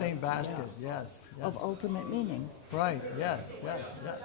same basket, yes, yes. of ultimate meaning. Right, yes, yes, yes.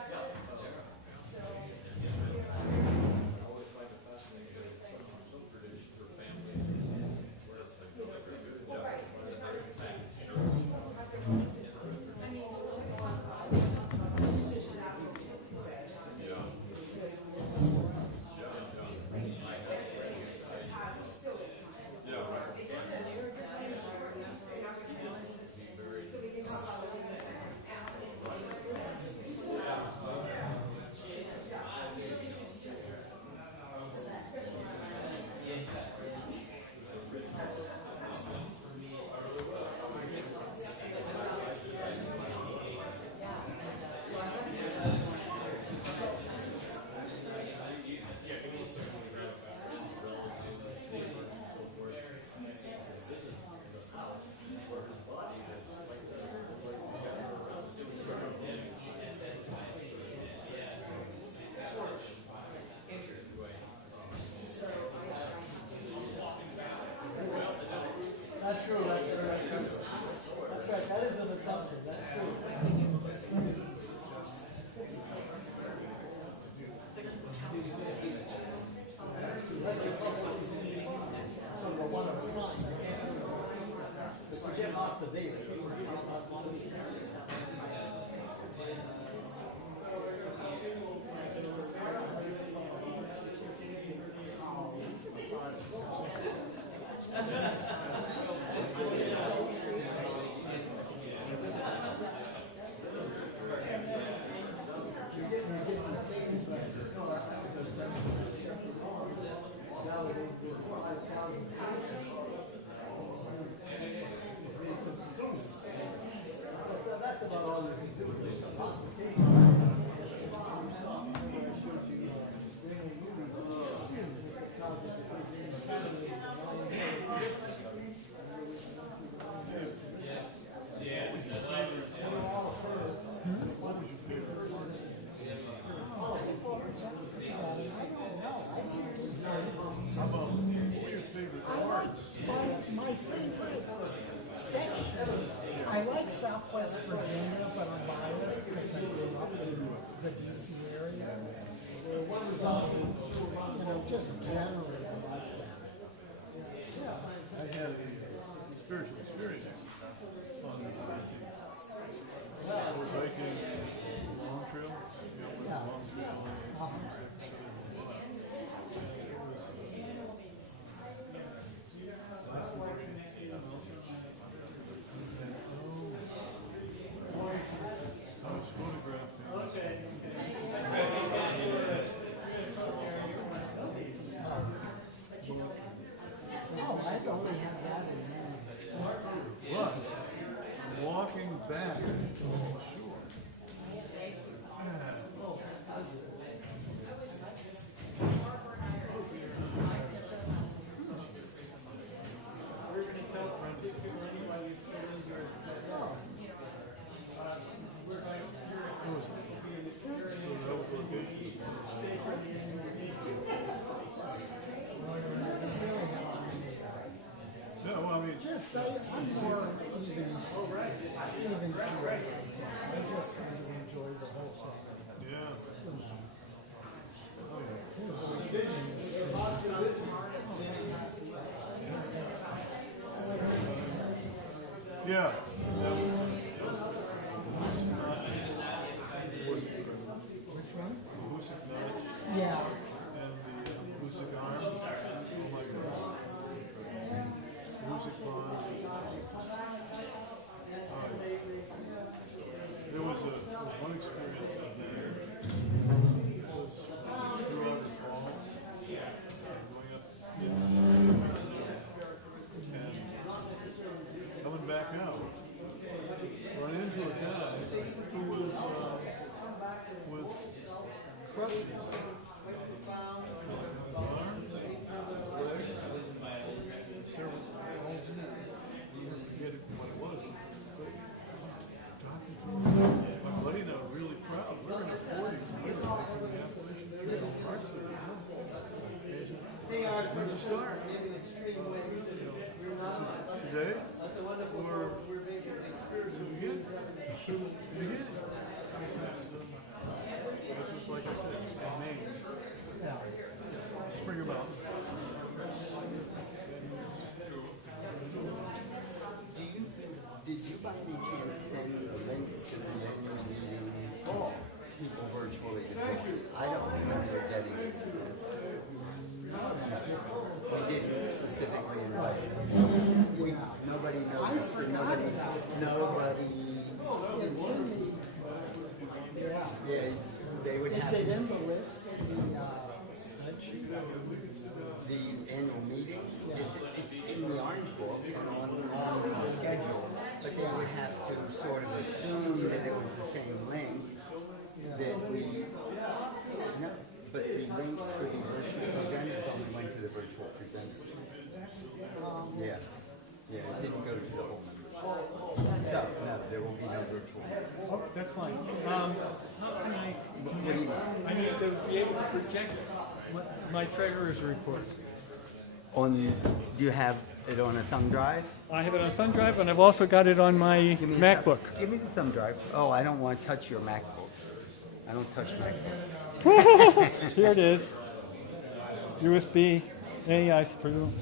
That's true, that's correct. That's right, that is an assumption, that's true. We're getting off the date. That's about all you can do. My favorite section, I like Southwest Virginia, but I'm biased because I grew up in the DC area. Just generally I like that. I had a spiritual experience on the 19th. I was hiking Long Trail. Yeah. Long Trail. I was photographing. Oh, I've only had that in there. But walking back from the shore. Yeah, well, I mean, Just, I'm more even to I just kind of enjoy the whole thing. yeah. Yeah. Which one? The Yeah. and the Husic arm. Oh my God. Husic pond. There was one experience I had throughout the fall, going up and coming back out, run into a guy who was with crutches. Several holes in it. I forget what it was. But talking to my buddy and I were really proud. We're in the 40s. We're hiking the Appalachian Trail. They are Where'd you start? maybe an extreme way. Today? That's a wonderful. We're basically by any chance send the links to the annual meetings to people virtually to join? I don't remember getting it. We didn't specifically invite them. Nobody noticed, and nobody, yeah, they would have Is it in the list in the spreadsheet? the annual meeting. It's in the orange book and on the schedule, but they would have to sort of assume that it was the same link that we, no, but the links for the virtual presenters only went to the virtual presenters. Yeah, it didn't go to the whole members. So, no, there will be no virtual. Oh, that's fine. How can What do you mean? I need to be able to project my treasurer's report. Do you have it on a thumb drive? I have it on a thumb drive, and I've also got it on my Give me the MacBook. Give me the thumb drive. Oh, I don't want to touch your MacBook. I don't touch MacBooks. Here it is. USB-A, I presume.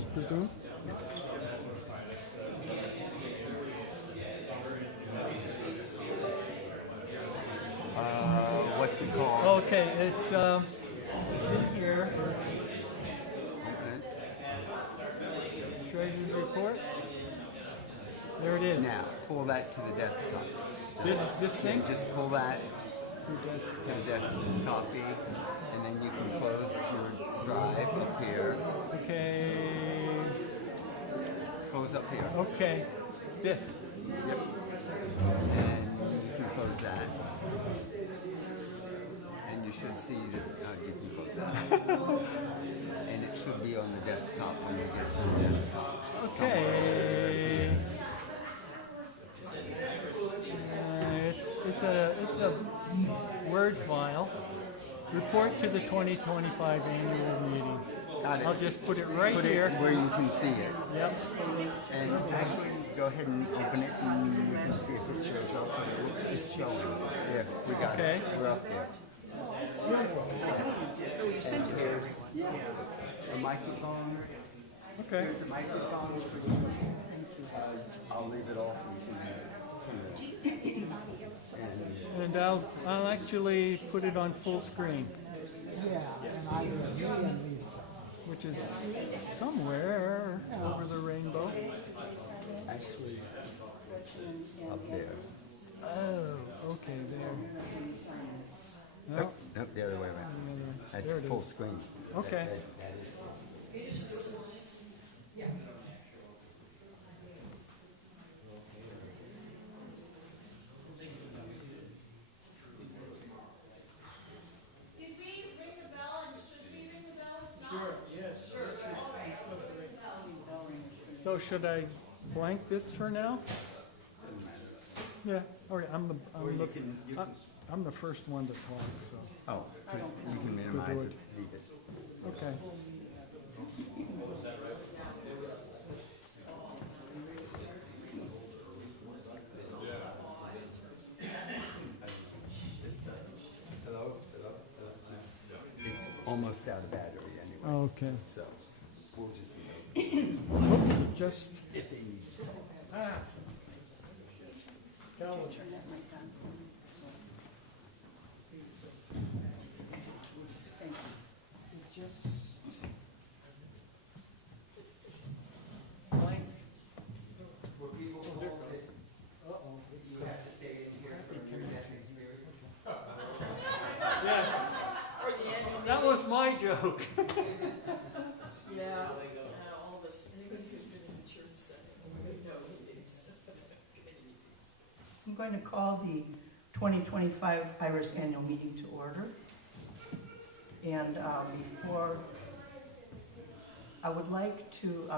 What's it called? Okay, it's in here. Treasurer's report. There it is. Now, pull that to the desktop. This thing? Just pull that to the desktop, and then you can close your drive up here. Okay. Close up here. Okay. This. Yep. And you can close that. And you should see that you can close that. And it should be on the desktop when you get to the desktop. Okay. It's a Word file. Report to the 2025 annual meeting. Got it. I'll just put it right Put here. it where you can see it. Yep. And actually, go ahead and open it and you can see if it shows up. It's showing. Yeah, we got Okay. it. We're up there. And here's a microphone. Okay. Here's a microphone for you. I'll leave it off. And I'll actually put it on full screen, Yeah, and I will, me and Lisa. which is somewhere over the rainbow. Actually, up there. Oh, okay, there. Nope, nope, the other way around. That's There it full is. screen. Okay. That is. Did we ring the bell and should we ring the bell? Sure, yes. Sure, all right. So should I blank this for now? Yeah. All right. I'm the first one to blank. So Oh, you can minimize it, leave it. okay. It's almost out of battery anyway, Okay. so we'll just, Oops. Just. if they need to. Blank. Yes. That was my joke. Yeah, all this, anybody who's been in insurance setting knows these committee meetings. I'm going to call the 2025 IRAS annual meeting to order. And before, I would like to,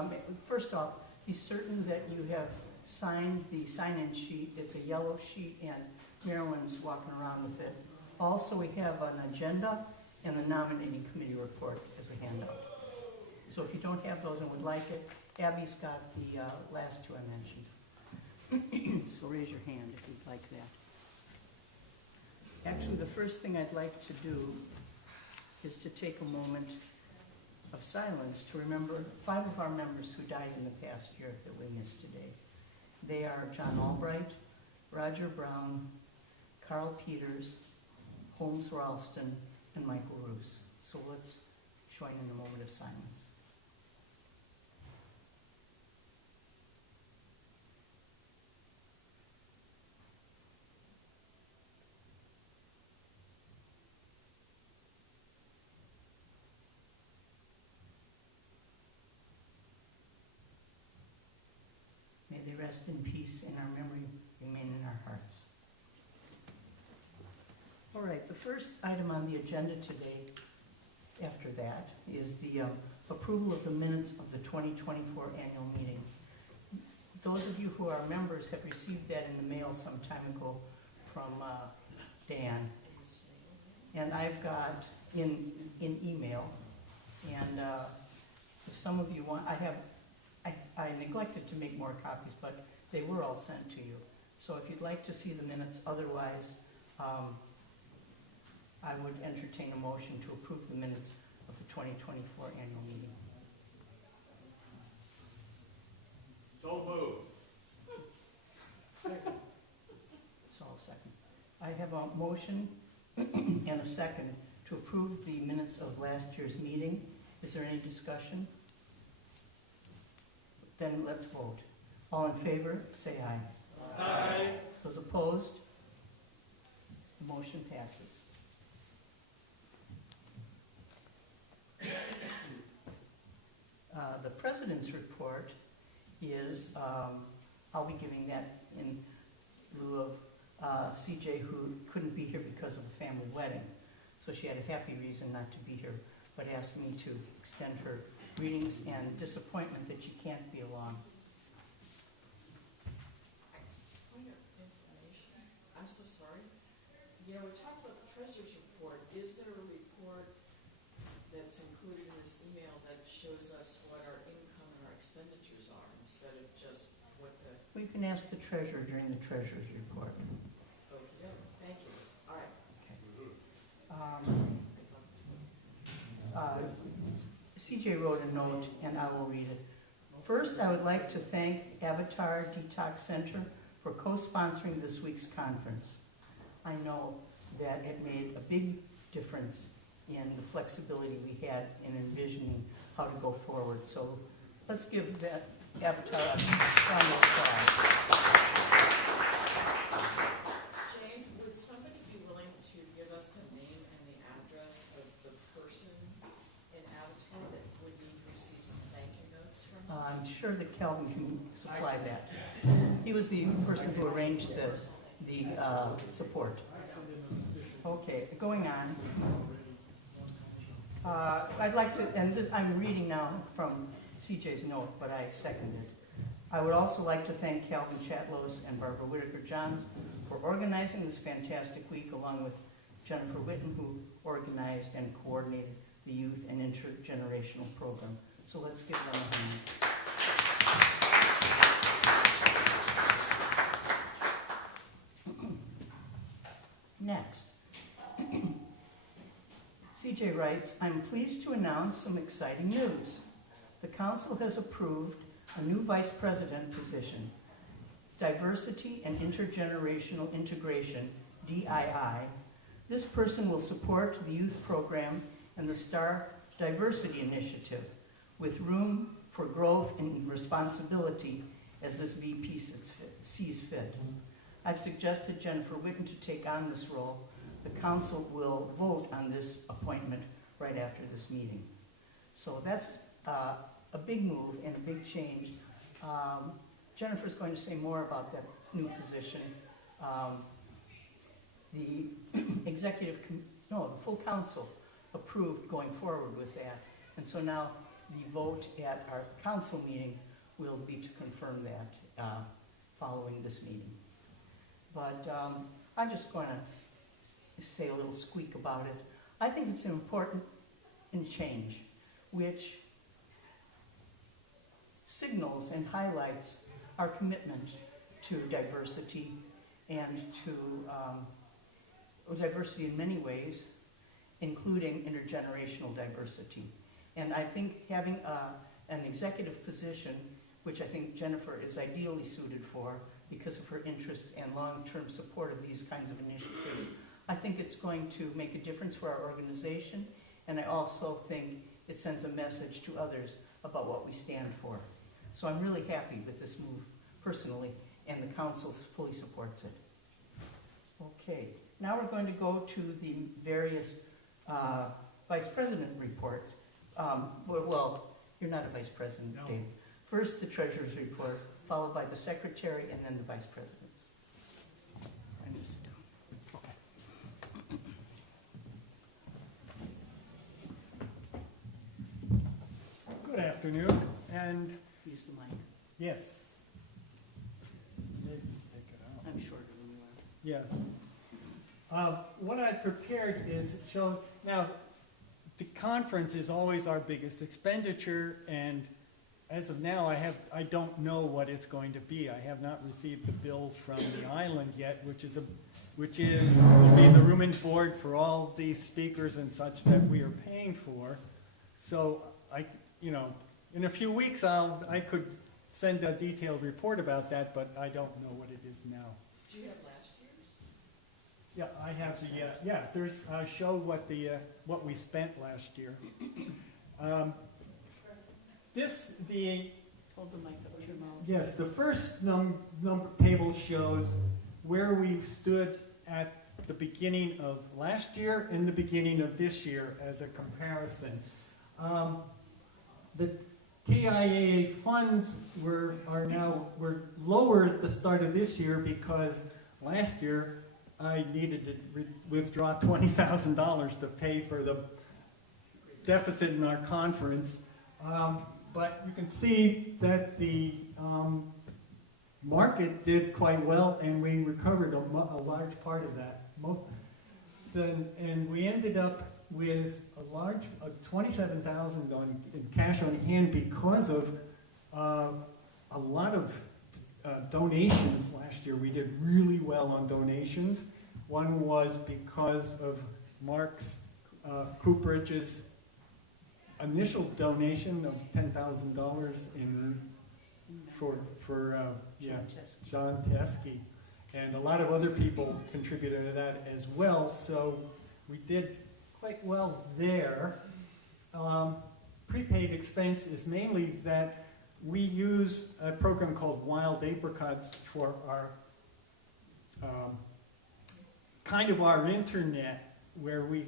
first off, be certain that you have signed the sign-in sheet. It's a yellow sheet and Marilyn's walking around with it. Also, we have an agenda and the nominating committee report as a handout. So if you don't have those and would like it, Abby's got the last two I mentioned. So raise your hand if you'd like that. Actually, the first thing I'd like to do is to take a moment of silence to remember 5 of our members who died in the past year that we missed today. They are John Albright, Roger Brown, Carl Peters, Holmes Ralston, and Michael Roos. So let's join in a moment of silence. May they rest in peace, and our memory remain in our hearts. All right, the first item on the agenda today, after that, is the approval of the minutes of the 2024 annual meeting. Those of you who are members have received that in the mail some time ago from Dan. And I've got in email, and if some of you want, I neglected to make more copies, but they were all sent to you. So if you'd like to see the minutes, otherwise, I would entertain a motion to approve the minutes of the 2024 annual meeting. So moved. So I'll second. I have a motion and a second to approve the minutes of last year's meeting. Is there any discussion? Then let's vote. All in favor, say aye. Aye. Those opposed? The motion passes. The President's report is, I'll be giving that in lieu of CJ, who couldn't be here because of a family wedding. So she had a happy reason not to be here, but asked me to extend her greetings and disappointment that she can't be along. Point of information, I'm so sorry. You know, we talked about the treasurer's report. Is there a report that's included in this email that shows us what our income and our expenditures are instead of just what the, We can ask the treasurer during the treasurer's report. okay, thank you. All right. CJ wrote a note, and I will read it. First, I would like to thank Avatar Detox Center for co-sponsoring this week's conference. I know that it made a big difference in the flexibility we had in envisioning how to go forward. So let's give that Avatar a round of applause. Jane, would somebody be willing to give us the name and the address of the person in Avatar that would need to receive some thank you notes from us? I'm sure that Kelvin can supply that. He was the person who arranged the support. Okay, going on. I'd like to, and this, I'm reading now from CJ's note, but I second it. I would also like to thank Calvin Chatlos and Barbara Whitaker-Johns for organizing this fantastic week, along with Jennifer Witten, who organized and coordinated the youth and intergenerational program. So let's give them a hand. Next. CJ writes, I'm pleased to announce some exciting news. The council has approved a new vice president position, Diversity and Intergenerational Integration, DII. This person will support the youth program and the STAR Diversity Initiative with room for growth and responsibility as this VP sees fit. I've suggested Jennifer Witten to take on this role. The council will vote on this appointment right after this meeting. So that's a big move and a big change. Jennifer's going to say more about that new position. The the full council approved going forward with that. And so now the vote at our council meeting will be to confirm that following this meeting. But I'm just going to say a little squeak about it. I think it's an important change, which signals and highlights our commitment to diversity and to diversity in many ways, including intergenerational diversity. And I think having an executive position, which I think Jennifer is ideally suited for, because of her interests and long-term support of these kinds of initiatives. I think it's going to make a difference for our organization, and I also think it sends a message to others about what we stand for. So I'm really happy with this move personally, and the council fully supports it. Okay, now we're going to go to the various vice president reports. Well, you're not a vice president, No. Dave. First, the treasurer's report, followed by the secretary, and then the vice presidents. I need to sit down. Good afternoon, and Use the mic. yes. Maybe take it out. I'm shorter than you are. Yeah. What I prepared is show, now, the conference is always our biggest expenditure, and as of now, I don't know what it's going to be. I have not received the bill from the island yet, which is will be the room and board for all the speakers and such that we are paying for. So in a few weeks, I could send a detailed report about that, but I don't know what it is now. Do you have last year's? Yeah, I have the, I show what we spent last year. Hold the mic up to your mouth. Yes, the first number table shows where we stood at the beginning of last year and the beginning of this year as a comparison. The TIAA funds were lower at the start of this year because last year I needed to withdraw $20,000 to pay for the deficit in our conference. But you can see that the market did quite well, and we recovered a large part of that. And we ended up with a $27,000 in cash on hand because of a lot of donations last year. We did really well on donations. One was because of Mark's Cooperidge's initial donation of $10,000 for John Teskey, and a lot of other people contributed to that as well. So we did quite well there. Prepaid expense is mainly that we use a program called Wild Apricots for our kind of our internet, where we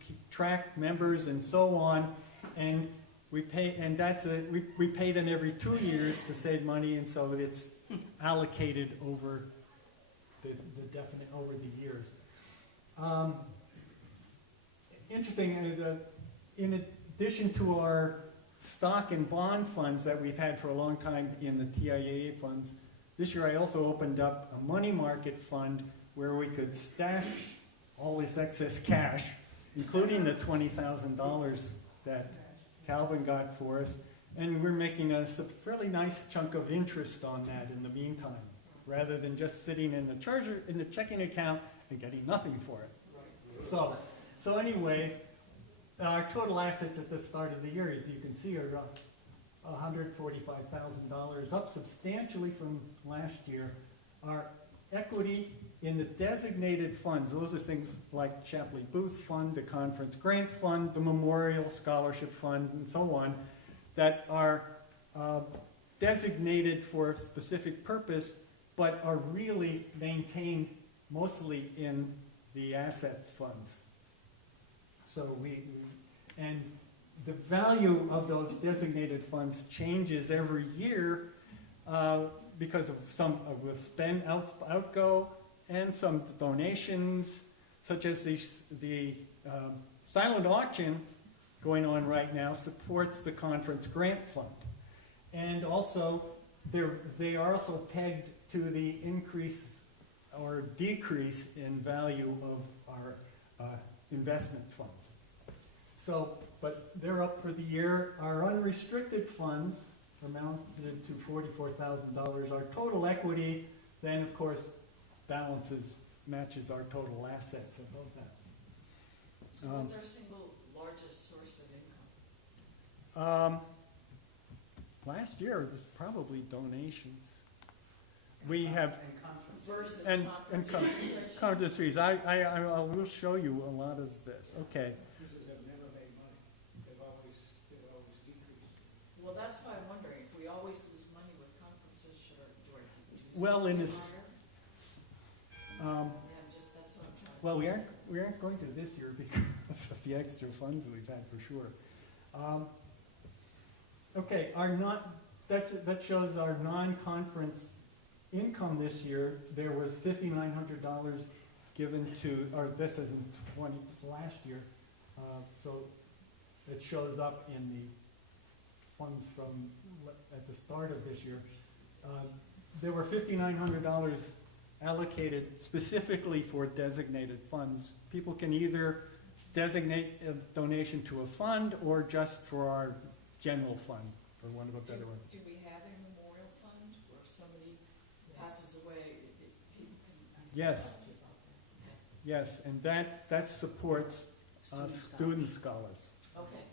keep track members and so on, and we pay, and we pay them every 2 years to save money, and so it's allocated over over the years. Interesting, in addition to our stock and bond funds that we've had for a long time in the TIAA funds, this year I also opened up a money market fund where we could stash all this excess cash, including the $20,000 that Calvin got for us, and we're making a fairly nice chunk of interest on that in the meantime, rather than just sitting in the checking account and getting nothing for it. So anyway, our total assets at the start of the year, as you can see, are $145,000, up substantially from last year. Our equity in the designated funds, those are things like Shapley Booth Fund, the Conference Grant Fund, the Memorial Scholarship Fund, and so on, that are designated for a specific purpose, but are really maintained mostly in the assets funds. So and the value of those designated funds changes every year because of some with spend outgo and some donations, such as the silent auction going on right now supports the Conference Grant Fund. And also, they are also pegged to the increase or decrease in value of our investment funds. So, but they're up for the year. Our unrestricted funds amounted to $44,000. Our total equity then, of course, matches our total assets above that. So what's our single largest source of income? Last year it was probably donations. we have, versus and conference con- registration? conference fees, I will show you a lot of this, okay. Cruises have never made money. They've always decreased. Well, that's why I'm wondering, if we always lose money with conferences, should our, do our dues Well, have to in be this- higher? Um, Yeah, that's what I'm trying to. Well, we aren't going to this year because of the extra funds we've had for sure. Okay, that shows our non-conference income this year. There was $5,900 given to, or this isn't last year. So it shows up in the funds from at the start of this year. There were $5,900 allocated specifically for designated funds. People can either designate a donation to a fund or just for our general fund, for one of a better one. Do we have a memorial fund where if somebody passes away, people can? Yes, yes, and that supports student scholars. Okay.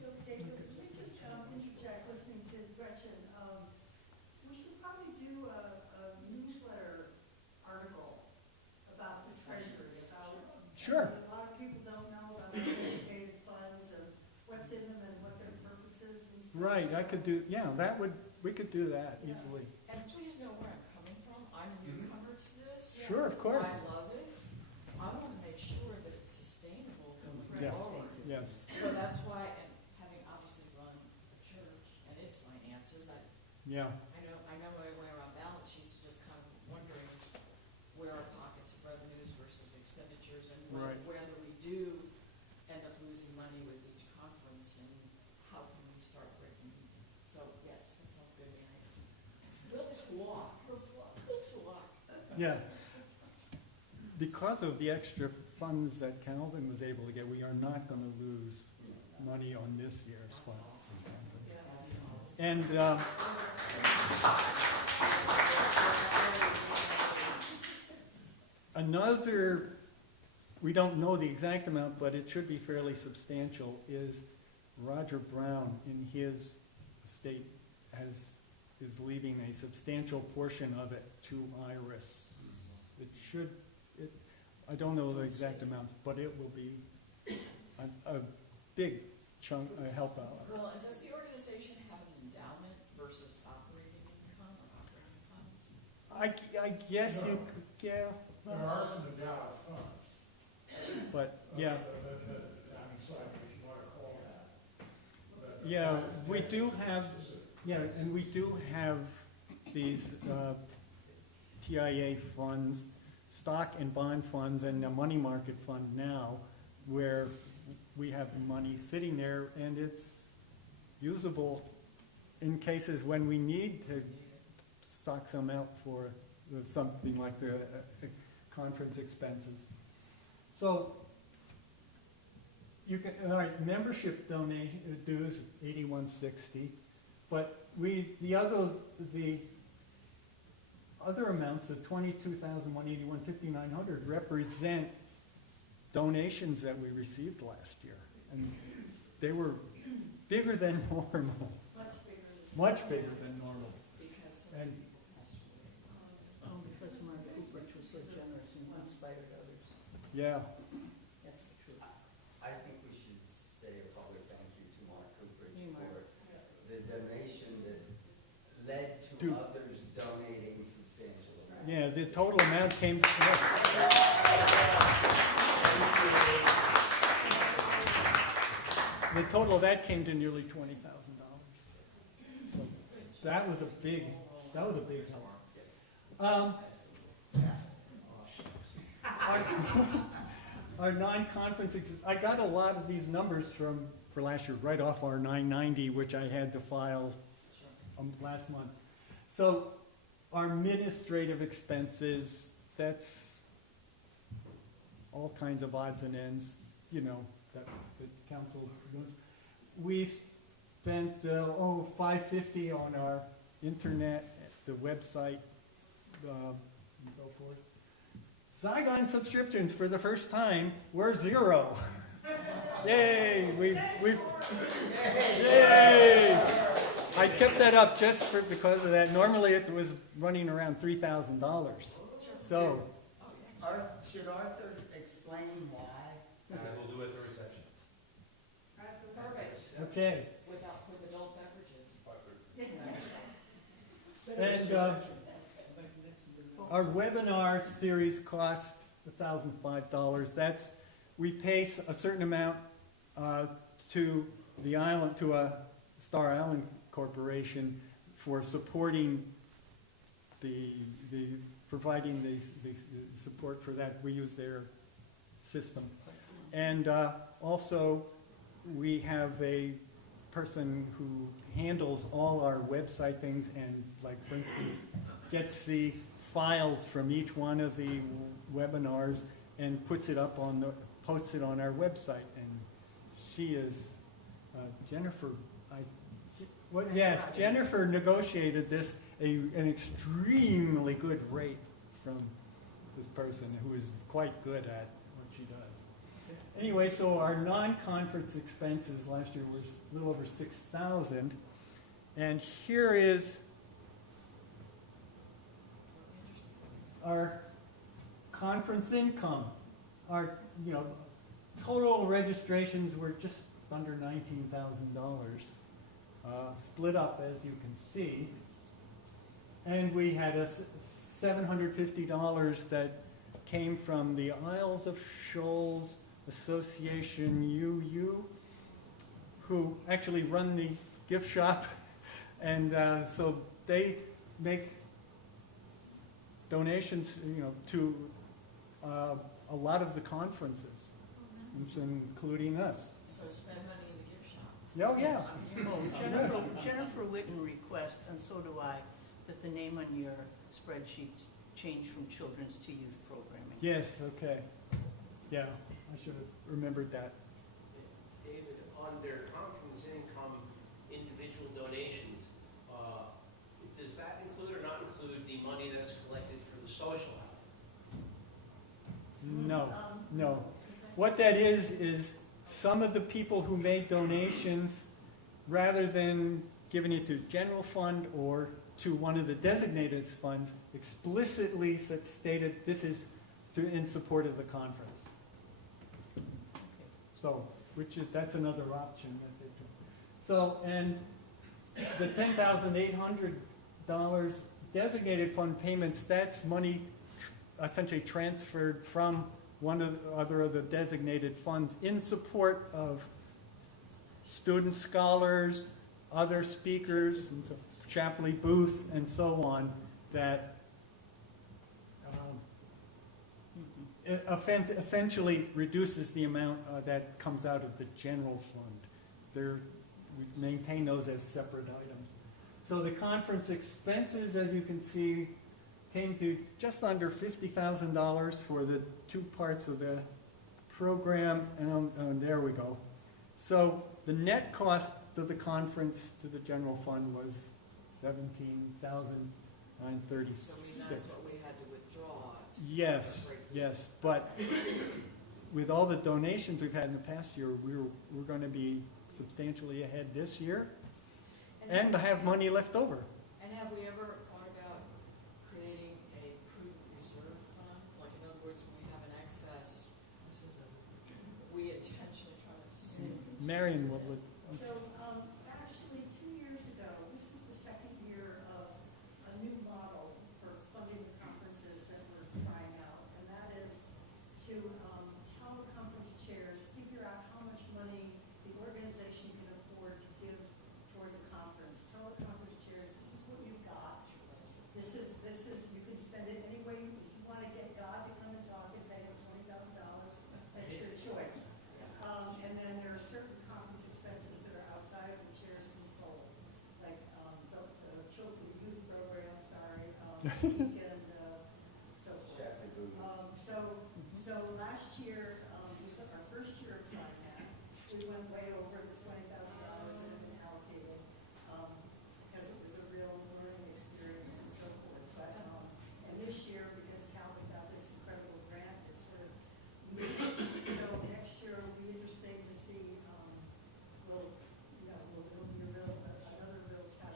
So, David, let me just interject, listening to Gretchen. We should probably do a newsletter article about the treasury, about. Sure. A lot of people don't know about the dedicated funds and what's in them and what their purpose is and stuff. Right, we could do that easily. And please know where I'm coming from. I'm a newcomer to this. Sure, of course. I love it. I want to make sure that it's sustainable going Yeah. forward. Yes, So that's why, and having obviously run a church and its finances, yeah, I know my way around balance sheets, just kind of wondering where are pockets of revenues versus expenditures, and Right. whether we do end up losing money with each conference, and how can we start breaking even? So, yes, that sounds good. We'll talk. yeah. Because of the extra funds that Calvin was able to get, we are not going to lose money on this year's fund. And another, we don't know the exact amount, but it should be fairly substantial, is Roger Brown in his estate is leaving a substantial portion of it to IRAS. I don't know the exact amount, but it will be a big chunk, a help out. Well, and does the organization have an endowment versus operating income or operating funds? I guess you, yeah, There are some endowed funds. but, yeah, I mean, so if you want to call that. But yeah, we do have, yeah, and we do have these TIA funds, stock and bond funds, and a money market fund now, where we have money sitting there, and it's usable in cases when we need to stock some out for something like the conference expenses. So you can, all right, membership donation dues $81.60, but the other amounts of $22,181, $5,900 represent donations that we received last year, and they were bigger than normal, much bigger than normal. Because And Because Mark Cooperage was so generous and inspired others. yeah, That's the truth. I think we should say a public thank you to Mark Cooperage Hey, Mark. for the donation that led to Dude. others donating substantial amounts. yeah, the total amount came, the total of that came to nearly $20,000. So that was a big help. Our non-conference, I got a lot of these numbers for last year, right off our 990, which I had to file last month. So our administrative expenses, that's all kinds of odds and ends, that the council does. We spent, $550 on our internet, the website, and so forth. Zygon subscriptions for the first time were 0. Yay! Yay! I kept that up just because of that. Normally it was running around $3,000. So, Should Arthur explain why? And I will do it at the reception. Perfect, okay. with adult beverages. And our webinar series cost $1,005. That's, we pay a certain amount to the island, to a Star Island Corporation for supporting providing the support for that. We use their system. And also, we have a person who handles all our website things and, like, for instance, gets the files from each one of the webinars and puts it up on posts it on our website. And she is, Jennifer, Jennifer negotiated this, an extremely good rate from this person who is quite good at what she does. Anyway, so our non-conference expenses last year were a little over $6,000. And here is our conference income. Our, total registrations were just under $19,000, split up as you can see. And we had $750 that came from the Isles of Shoals Association UU, who actually run the gift shop. And so they make donations, to a lot of the conferences, including us. So spend money in the gift shop. Oh, yeah. Jennifer Witten requests, and so do I, that the name on your spreadsheets change from children's to youth programming. Yes, okay. Yeah, I should have remembered that. David, on their conference income individual donations, does that include or not include the money that's collected for the social hour? No. What that is some of the people who made donations, rather than giving it to general fund or to one of the designated funds, explicitly stated this is in support of the conference. So, that's another option that they took. So, and the $10,800 designated fund payments, that's money essentially transferred from one of the other of the designated funds in support of student scholars, other speakers, and so Chapley Booth, and so on, that essentially reduces the amount that comes out of the general fund. We maintain those as separate items. So the conference expenses, as you can see, came to just under $50,000 for the two parts of the program, and there we go. So the net cost of the conference to the general fund was $17,936. So that's what we had to withdraw. Yes, but with all the donations we've had in the past year, we're going to be substantially ahead this year, and have money left over. And have we ever thought about creating a prudent reserve fund? Like, in other words, when we have an excess, we intentionally try to save. Marion, what would? So, actually, 2 years ago, this is the second year of a new model for funding the conferences that we're trying out, and that is to tell the conference chairs, figure out how much money the organization can afford to give toward the conference. Tell the conference chairs, this is what you've got. This is, you can spend it any way, if you want to get God to come and talk and pay him $20,000, that's your choice. And then there are certain conference expenses that are outside of the chair's control, like the children youth program, weekend, so forth. So last year was our first year of trying that. We went way over the $20,000 that had been allocated because it was a real learning experience and so forth. But and this year, because Calvin got this incredible grant, it's sort of so next year will be interesting to see. It'll be another real test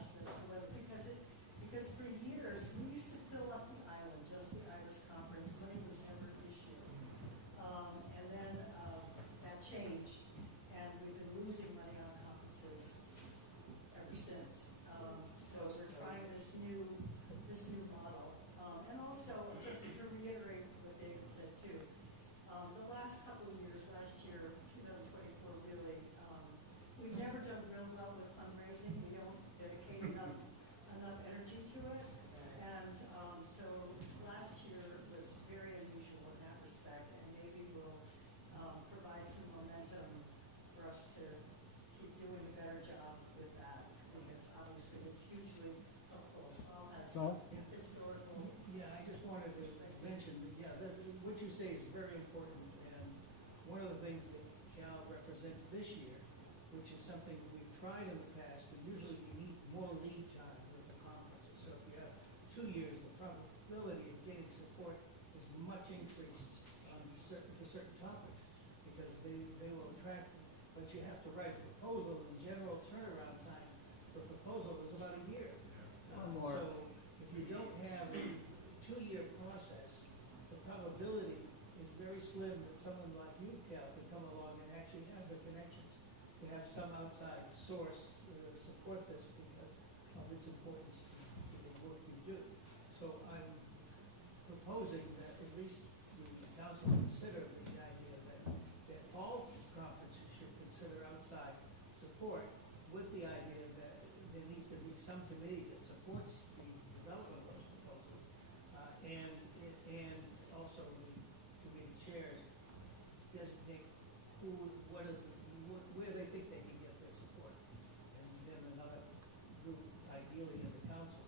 tried in the past, but usually you need more lead time with the conferences. So if you have 2 years, the probability of getting support is much increased for certain topics, because they will attract, but you have to write a proposal, and general turnaround time for a proposal is about a year. More. So if you don't have a 2-year process, the probability is very slim that someone like you, Cal, could come along and actually have the connections to have some outside source support this because of its importance to the work you do. So I'm proposing that at least the council consider the idea that all conferences should consider outside support, with the idea that there needs to be some committee that supports the development of those proposals. And also the committee chairs designate where they think they can get their support. And then another group, ideally in the council,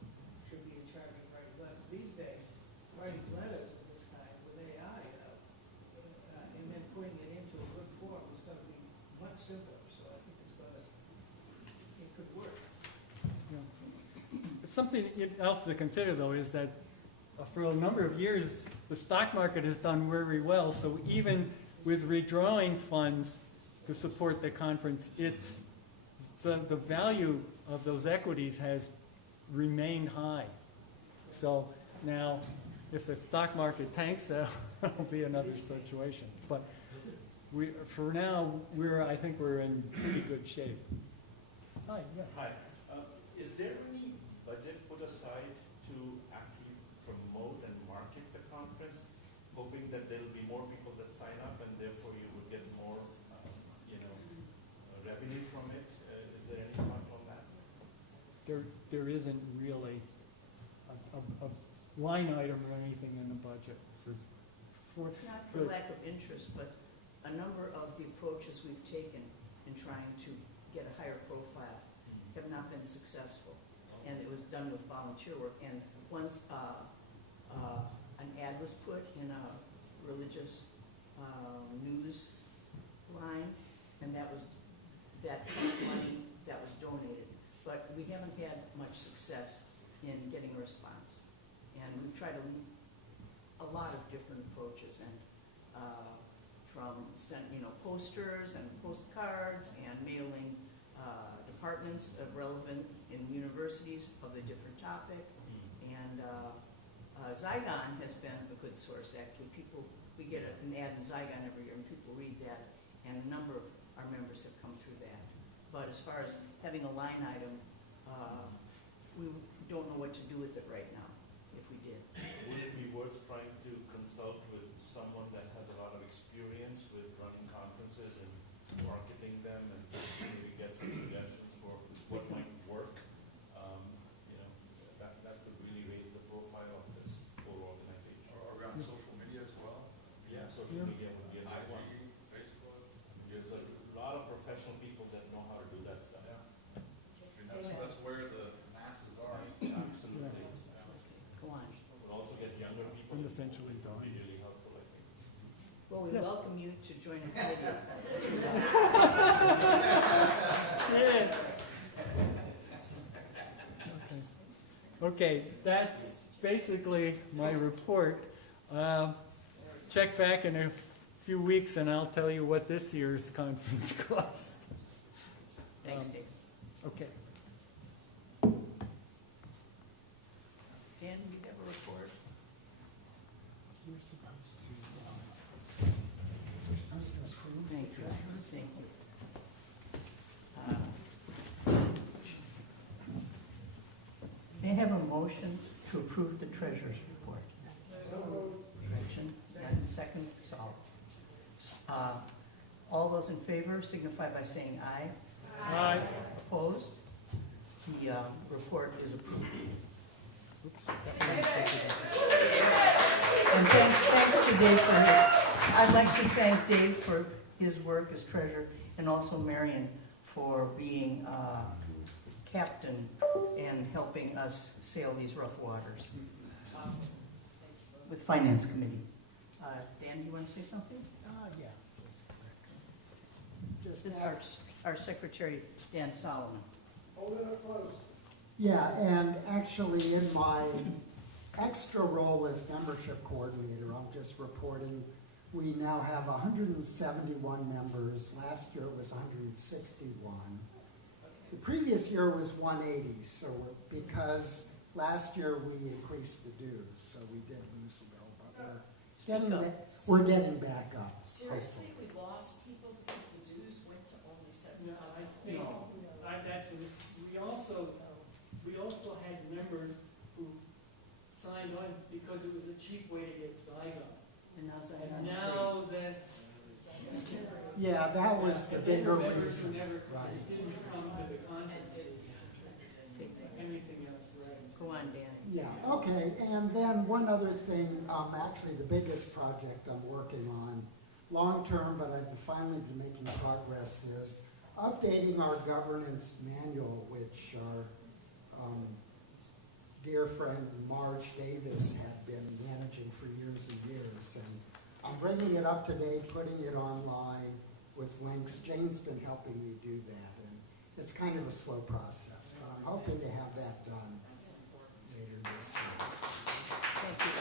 should be in charge of writing letters. These days, writing letters of this kind with AI, and then putting it into a good form is going to be much simpler. So I think it could work. Something else to consider, though, is that for a number of years, the stock market has done very well. So even with redrawing funds to support the conference, the value of those equities has remained high. So now, if the stock market tanks, that'll be another situation. But for now, I think we're in pretty good shape. Hi, yeah. Hi. Is there any budget put aside to actually promote and market the conference, hoping that there'll be more people that sign up and therefore you would get more, revenue from it? Is there any thought on that? There isn't really a line item or anything in the budget It's not for lack of interest, but a number of the approaches we've taken in trying to get a higher profile have not been successful. And it was done with volunteer work. And once an ad was put in a religious news line, and that money that was donated. But we haven't had much success in getting a response. And we've tried a lot of different approaches, and from posters and postcards and mailing departments relevant in universities of the different topic. And Zygon has been a good source, actually. We get an ad in Zygon every year, and people read that, and a number of our members have come through that. But as far as having a line item, we don't know what to do with it right now, if we did. Would it be worth trying to consult with someone that has a lot of experience with running conferences and marketing them, and maybe get some suggestions for what might work? That could really raise the profile of this whole organization. Or around social media as well? Yeah, social media would be another one. IG, Facebook. There's a lot of professional people that know how to do that stuff. Yeah. That's where the masses are. Absolutely. Go on. We'll also get younger people. I'm essentially It would done. be really helpful, I think. Well, we welcome you to join a committee. Okay, that's basically my report. Check back in a few weeks and I'll tell you what this year's conference cost. Thanks, Dave. Okay. Dan, you have a report? You're supposed to. Thank you. Thank you. May I have a motion to approve the treasurer's report? Gretchen, and second, Saul. All those in favor signify by saying aye. Aye. Opposed? The report is approved. Oops. And thanks to Dave for his, I'd like to thank Dave for his work as treasurer, and also Marion for being captain and helping us sail these rough waters with Finance Committee. Dan, do you want to say something? Yeah. This is our our secretary, Dan Solomon. Hold it up close. Yeah, and actually in my extra role as membership coordinator, I'm just reporting, we now have 171 members. Last year it was 161. The previous year was 180, so because last year we increased the dues, so we did lose a little, but we're getting back up. Seriously, we lost people because the dues went to only No, I think, we also had members who signed on because it was a cheap way to get Saigon. And And now that's. Yeah, that was the bigger members who reason. never, Right. didn't come to the conferences. Anything else, right? Go on, Dan. Yeah, okay, and then one other thing, actually the biggest project I'm working on, long-term, but I've finally been making progress, is updating our governance manual, which our dear friend Marge Davis had been managing for years and years. And I'm bringing it up to date, putting it online with links. Jane's been helping me do that, and it's kind of a slow process, but I'm hoping to have that done later this year. Thank you.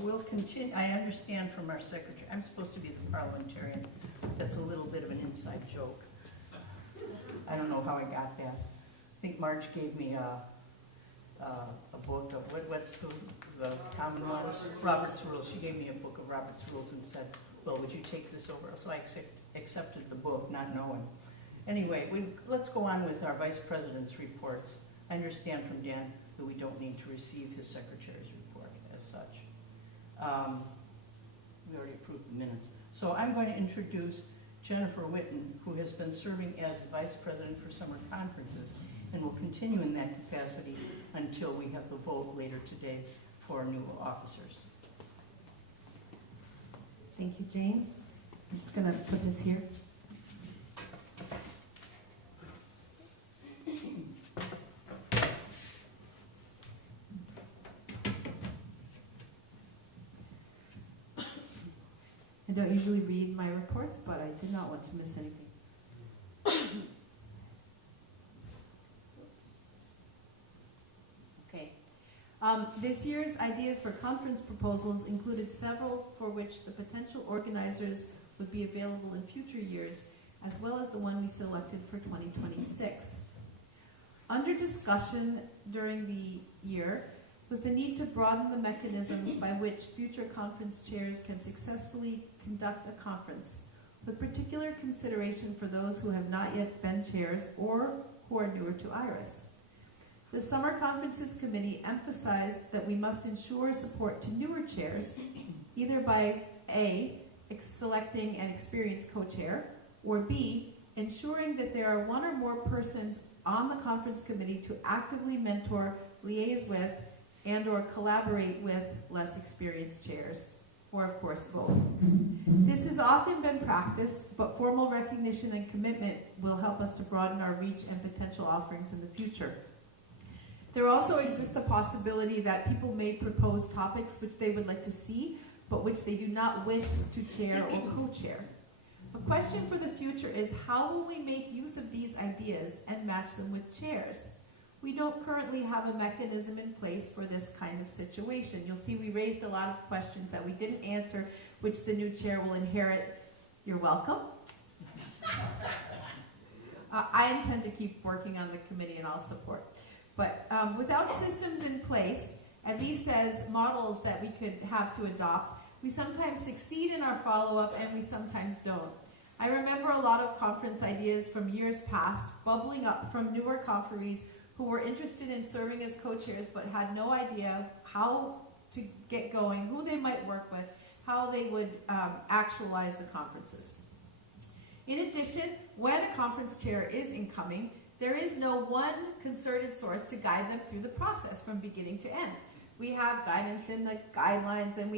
We'll continue, I understand from our secretary, I'm supposed to be the parliamentarian. That's a little bit of an inside joke. I don't know how I got that. I think Marge gave me a book of, what's the common one? Robert's Rules. She gave me a book of Robert's Rules and said, well, would you take this over? So I accepted the book, not knowing. Anyway, let's go on with our vice president's reports. I understand from Dan that we don't need to receive his secretary's report as such. We already approved the minutes. So I'm going to introduce Jennifer Witten, who has been serving as the vice president for summer conferences and will continue in that capacity until we have the vote later today for new officers. Thank you, James. I'm just going to put this here. I don't usually read my reports, but I did not want to miss anything. Okay. This year's ideas for conference proposals included several for which the potential organizers would be available in future years, as well as the one we selected for 2026. Under discussion during the year was the need to broaden the mechanisms by which future conference chairs can successfully conduct a conference, with particular consideration for those who have not yet been chairs or who are newer to IRAS. The Summer Conferences Committee emphasized that we must ensure support to newer chairs, either by A, selecting an experienced co-chair, or B, ensuring that there are one or more persons on the conference committee to actively mentor, liaise with, and or collaborate with less experienced chairs, or of course both. This has often been practiced, but formal recognition and commitment will help us to broaden our reach and potential offerings in the future. There also exists the possibility that people may propose topics which they would like to see, but which they do not wish to chair or co-chair. A question for the future is, how will we make use of these ideas and match them with chairs? We don't currently have a mechanism in place for this kind of situation. You'll see we raised a lot of questions that we didn't answer, which the new chair will inherit. You're welcome. I intend to keep working on the committee and I'll support. But without systems in place, at least as models that we could have to adopt, we sometimes succeed in our follow-up and we sometimes don't. I remember a lot of conference ideas from years past bubbling up from newer conferees who were interested in serving as co-chairs but had no idea how to get going, who they might work with, how they would actualize the conferences. In addition, when a conference chair is incoming, there is no one concerted source to guide them through the process from beginning to end. We have guidance in the guidelines, and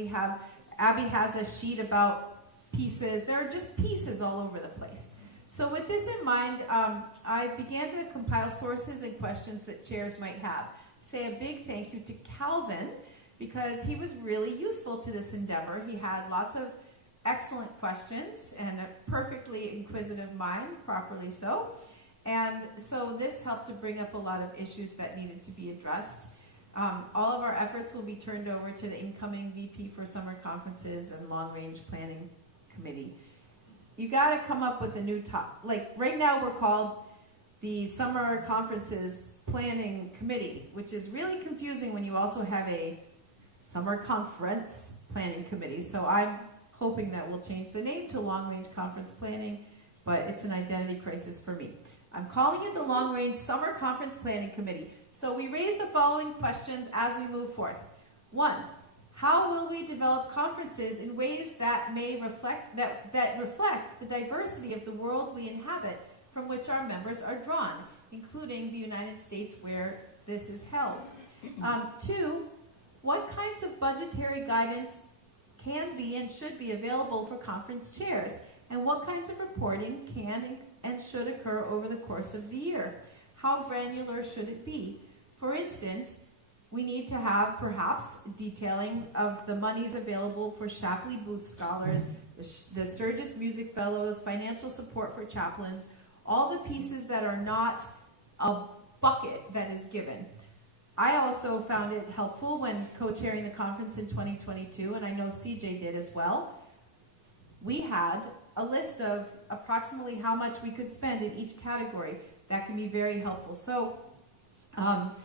Abby has a sheet about pieces. There are just pieces all over the place. So with this in mind, I began to compile sources and questions that chairs might have. Say a big thank you to Calvin, because he was really useful to this endeavor. He had lots of excellent questions and a perfectly inquisitive mind, properly so. And so this helped to bring up a lot of issues that needed to be addressed. All of our efforts will be turned over to the incoming VP for summer conferences and long-range planning committee. You got to come up with a new like right now we're called the summer conferences planning committee, which is really confusing when you also have a summer conference planning committee. So I'm hoping that we'll change the name to long-range conference planning, but it's an identity crisis for me. I'm calling it the long-range summer conference planning committee. So we raise the following questions as we move forth. 1, how will we develop conferences in ways that may reflect that reflect the diversity of the world we inhabit, from which our members are drawn, including the United States where this is held? 2, what kinds of budgetary guidance can be and should be available for conference chairs, and what kinds of reporting can and should occur over the course of the year? How granular should it be? For instance, we need to have perhaps detailing of the monies available for Shapley Booth Scholars, the Sturgis Music Fellows, financial support for chaplains, all the pieces that are not a bucket that is given. I also found it helpful when co-chairing the conference in 2022, and I know CJ did as well. We had a list of approximately how much we could spend in each category. That can be very helpful. So I'll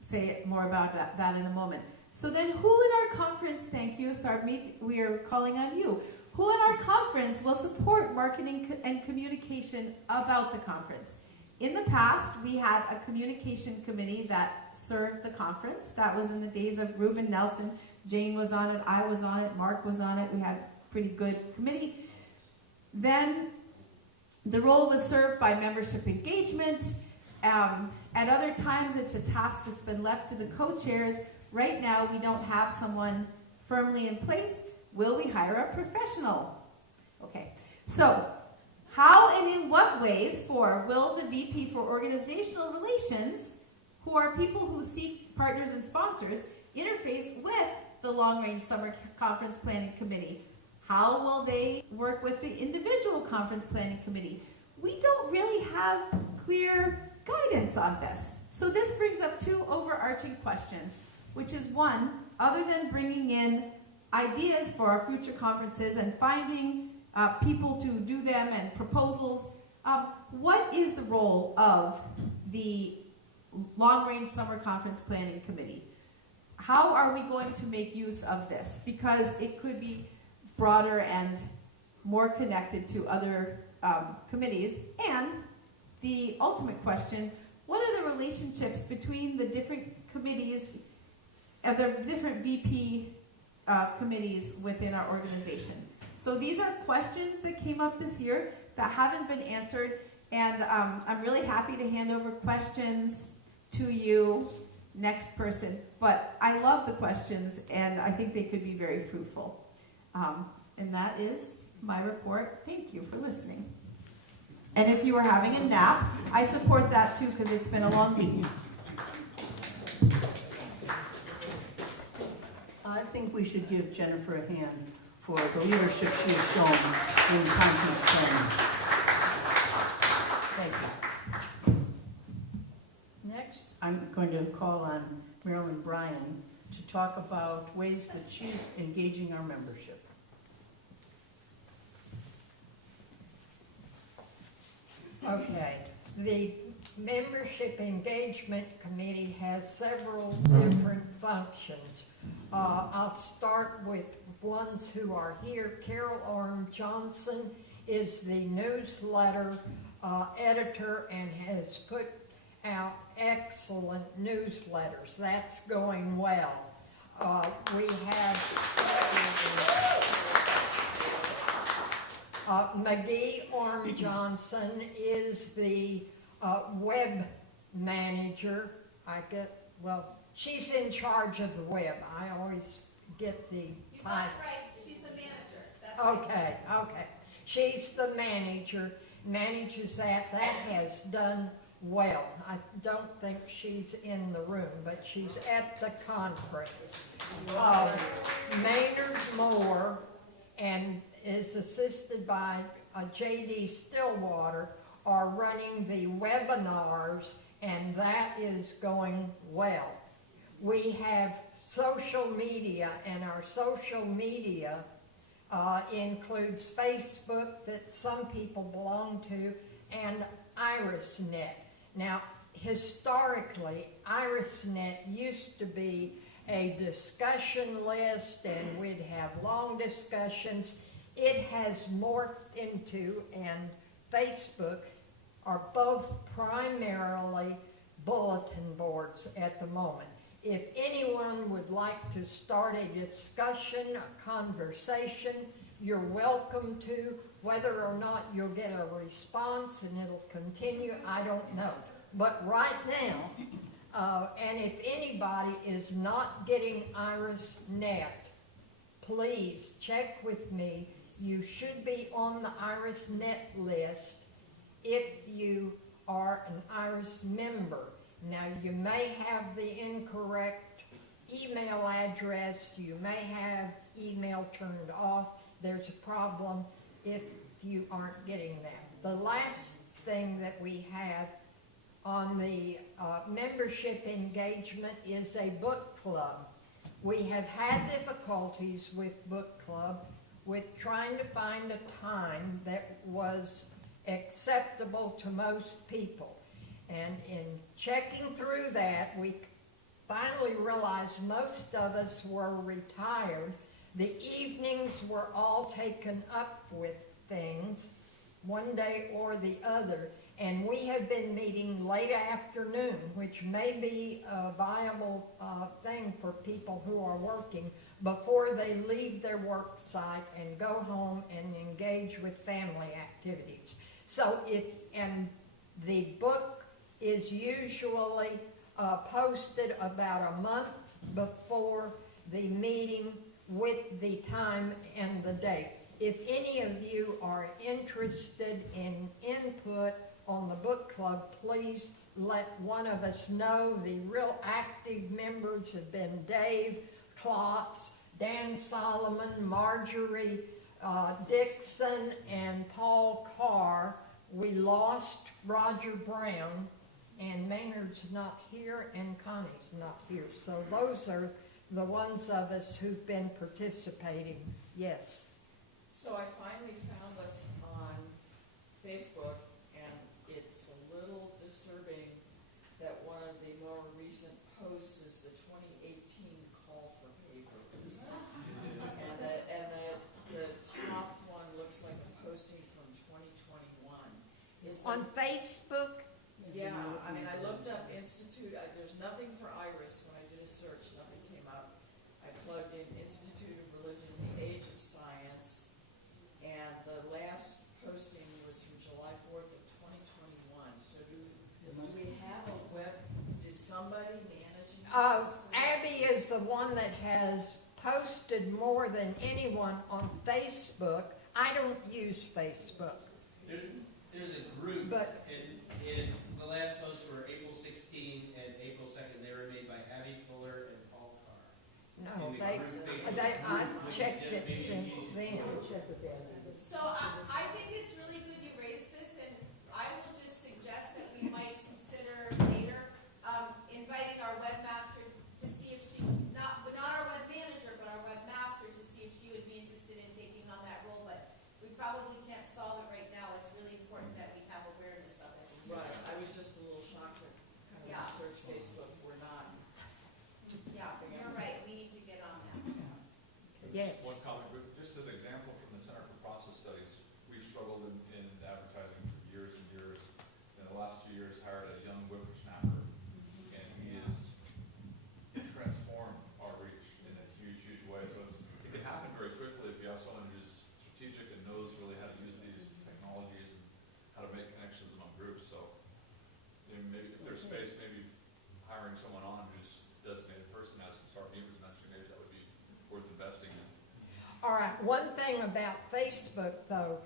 say more about that in a moment. So then who in our conference, thank you, Sarmeet, we are calling on you. Who in our conference will support marketing and communication about the conference? In the past, we had a communication committee that served the conference. That was in the days of Reuben Nelson. Jane was on it, I was on it, Mark was on it. We had a pretty good committee. Then the role was served by membership engagement. At other times, it's a task that's been left to the co-chairs. Right now, we don't have someone firmly in place. Will we hire a professional? Okay, so how and in what ways will the VP for Organizational Relations, who are people who seek partners and sponsors, interface with the Long-Range Summer Conference Planning Committee? How will they work with the individual conference planning committee? We don't really have clear guidance on this. So this brings up 2 overarching questions, which is 1, other than bringing in ideas for our future conferences and finding people to do them and proposals, what is the role of the Long-Range Summer Conference Planning Committee? How are we going to make use of this? Because it could be broader and more connected to other committees. And the ultimate question, what are the relationships between the different committees and the different VP committees within our organization? So these are questions that came up this year that haven't been answered, and I'm really happy to hand over questions to you, next person. But I love the questions, and I think they could be very fruitful. And that is my report. Thank you for listening. And if you are having a nap, I support that too, because it's been a long week. I think we should give Jennifer a hand for the leadership she has shown in conference planning. Thank you. Next, I'm going to call on Marilyn Bryan to talk about ways that she's engaging our membership. Okay, the Membership Engagement Committee has several different functions. I'll start with ones who are here. Carol Orm Johnson is the newsletter editor and has put out excellent newsletters. That's going well. We have McGee Orm Johnson is the web manager. She's in charge of the web. I always get the You got it right. She's the manager. That's right. Okay. She's the manager, manages that. That has done well. I don't think she's in the room, but she's at the conference. Maynard Moore, and is assisted by J.D. Stillwater, are running the webinars, and that is going well. We have social media, and our social media includes Facebook that some people belong to, and IRASnet. Now, historically, IRASnet used to be a discussion list, and we'd have long discussions. It has morphed into, and Facebook are both primarily bulletin boards at the moment. If anyone would like to start a discussion, a conversation, you're welcome to. Whether or not you'll get a response and it'll continue, I don't know. But right now, and if anybody is not getting IRASnet, please check with me. You should be on the IRASnet list if you are an IRAS member. Now, you may have the incorrect email address. You may have email turned off. There's a problem if you aren't getting that. The last thing that we have on the membership engagement is a book club. We have had difficulties with book club with trying to find a time that was acceptable to most people. And in checking through that, we finally realized most of us were retired. The evenings were all taken up with things, one day or the other. And we have been meeting late afternoon, which may be a viable thing for people who are working before they leave their work site and go home and engage with family activities. So and the book is usually posted about a month before the meeting with the time and the date. If any of you are interested in input on the book club, please let one of us know. The real active members have been Dave Klotz, Dan Solomon, Marjorie Dixon, and Paul Carr. We lost Roger Brown, and Maynard's not here, and Connie's not here. So those are the ones of us who've been participating. Yes? So I finally found us on Facebook, and it's a little disturbing that one of the more recent posts is the 2018 call for papers. and the top one looks like a posting from 2021. On Facebook? Yeah, I mean, I looked up Institute, there's nothing for IRAS. When I did a search, nothing came up. I plugged in Institute of Religion in the Age of Science, and the last posting was from July 4th of 2021. So do we have a web, is somebody managing this? Abby is the one that has posted more than anyone on Facebook. I don't use Facebook. There's a group, But and the last posts were April 16 and April 2nd. They were made by Abby Fuller and Paul Carr. no, I've checked it since then. So I think it's really good you raised this, and I will just suggest that we might consider later inviting our webmaster to see if she, not our web manager, but our webmaster, to see if she would be interested in taking on that role. But we probably can't solve it right now. It's really important that we have awareness of it. Right, I was just a little shocked that kind of Yeah. search Facebook, we're not. Yeah, you're right. We need to get on that. Yes. One comment, just as an example from the Center for Process Studies, we've struggled in advertising for years and years. In the last 2 years, hired a young whippersnapper, and he has transformed our reach in a huge, huge way. So it can happen very quickly if you have someone who's strategic and knows really how to use these technologies and how to make connections among groups. So maybe if there's space, maybe hiring someone on who's designated person, as Sergeant was mentioning, maybe that would be worth investing in. All right, one thing about Facebook, though,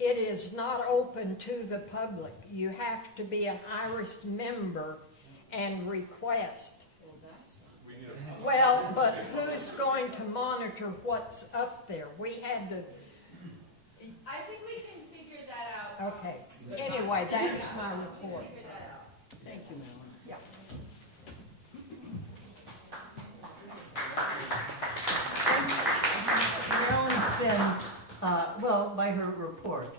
it is not open to the public. You have to be an IRAS member and request. Well, that's not. We need a Well, but who's going to monitor what's up there? We had to, I think we can figure that out. okay. Anyway, that's my report. Figure that out. Thank you, Marilyn. Yeah. Marilyn's been, well, by her report,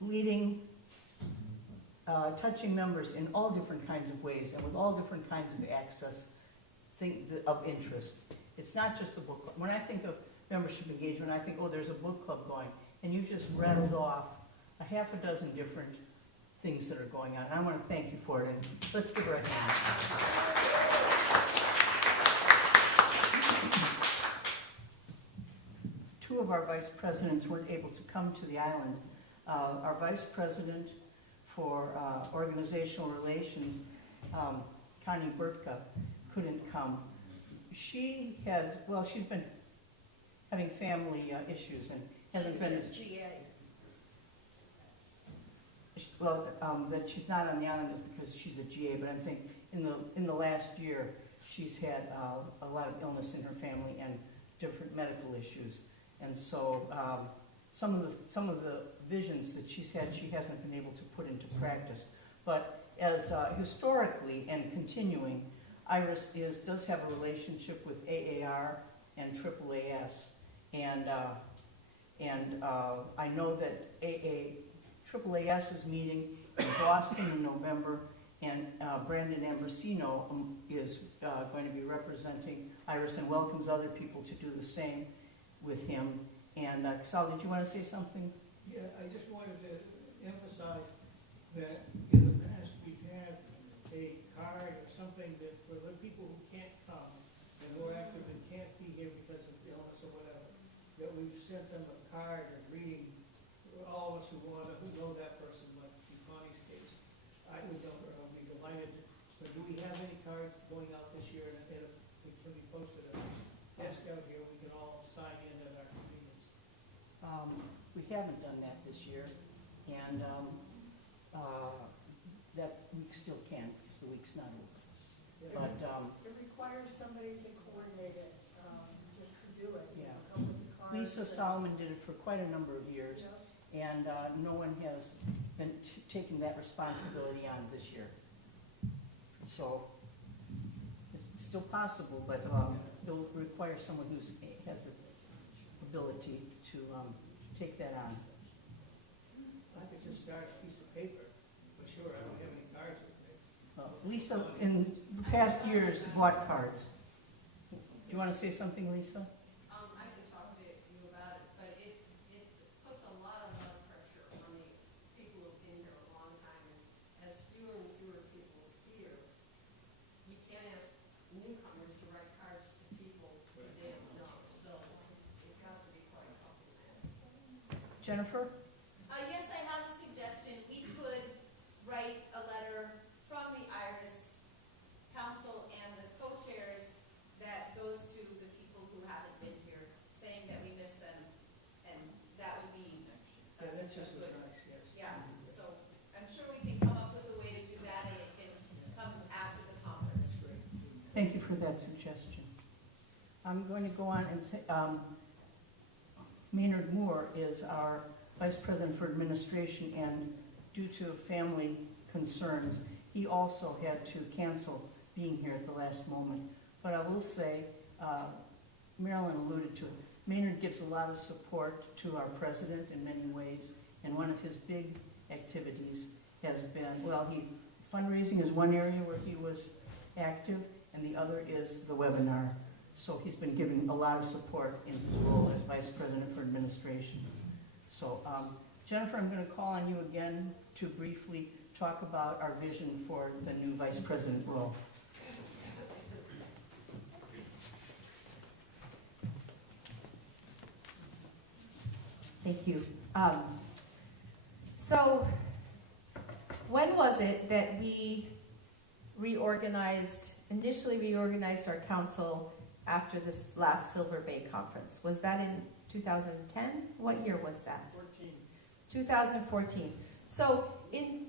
leading, touching members in all different kinds of ways and with all different kinds of access of interest. It's not just the book club. When I think of membership engagement, I think, oh, there's a book club going. And you just rattled off a half a dozen different things that are going on. And I want to thank you for it. And let's give her a hand. Two of our vice presidents weren't able to come to the island. Our vice president for organizational relations, Connie Burtka, couldn't come. She's been having family issues and hasn't been. GA. Well, that she's not on the island is because she's a GA, but I'm saying in the last year, she's had a lot of illness in her family and different medical issues. And so some of the visions that she's had, she hasn't been able to put into practice. But as historically and continuing, IRAS does have a relationship with AAR and AAAS. And I know that AAAS is meeting in Boston in November, and Brandon Ambrosino is going to be representing IRAS and welcomes other people to do the same with him. And Sal, did you want to say something? Yeah, I just wanted to emphasize that in the past we had a card or something that for the people who can't come and who are active and can't be here because of illness or whatever, that we've sent them a card or greeting. All of us who know that person, like in Connie's case, I would know her, I'll be delighted. But do we have any cards going out this year? And if it can be posted at a desk out here, we can all sign in at our convenience. We haven't done that this year, and that we still can't because the week's not over. But It requires somebody to coordinate it, just to do it. Yeah. Come with the cards Lisa and- Solomon did it for quite a number of years, Yep. and no one has been taking that responsibility on this year. So it's still possible, but it'll require someone who has the ability to take that on. I could just start a piece of paper, but sure, I don't have any cards with me. Lisa, in the past years, bought cards. Do you want to say something, Lisa? I can talk to you about it, but it puts a lot of blood pressure on the people who've been here a long time. And as fewer and fewer people here, you can't ask newcomers to write cards to people that they don't know. So it got to be quite problematic. Jennifer? Yes, I have a suggestion. We could write a letter from the IRAS Council and the co-chairs that goes to the people who haven't been here, saying that we miss them, and that would be Yeah, that's just as good. nice, yes. Yeah, so I'm sure we can come up with a way to do that, and it can come after the conference. Thank you for that suggestion. I'm going to go on and say, Maynard Moore is our Vice President for Administration, and due to family concerns, he also had to cancel being here at the last moment. But I will say, Marilyn alluded to it, Maynard gives a lot of support to our president in many ways, and one of his big activities has been, fundraising is one area where he was active, and the other is the webinar. So he's been giving a lot of support in his role as Vice President for Administration. So Jennifer, I'm going to call on you again to briefly talk about our vision for the new Vice President role. Thank you. So when was it that we initially reorganized our council after this last Silver Bay conference? Was that in 2010? What year was that? 14. 2014. So in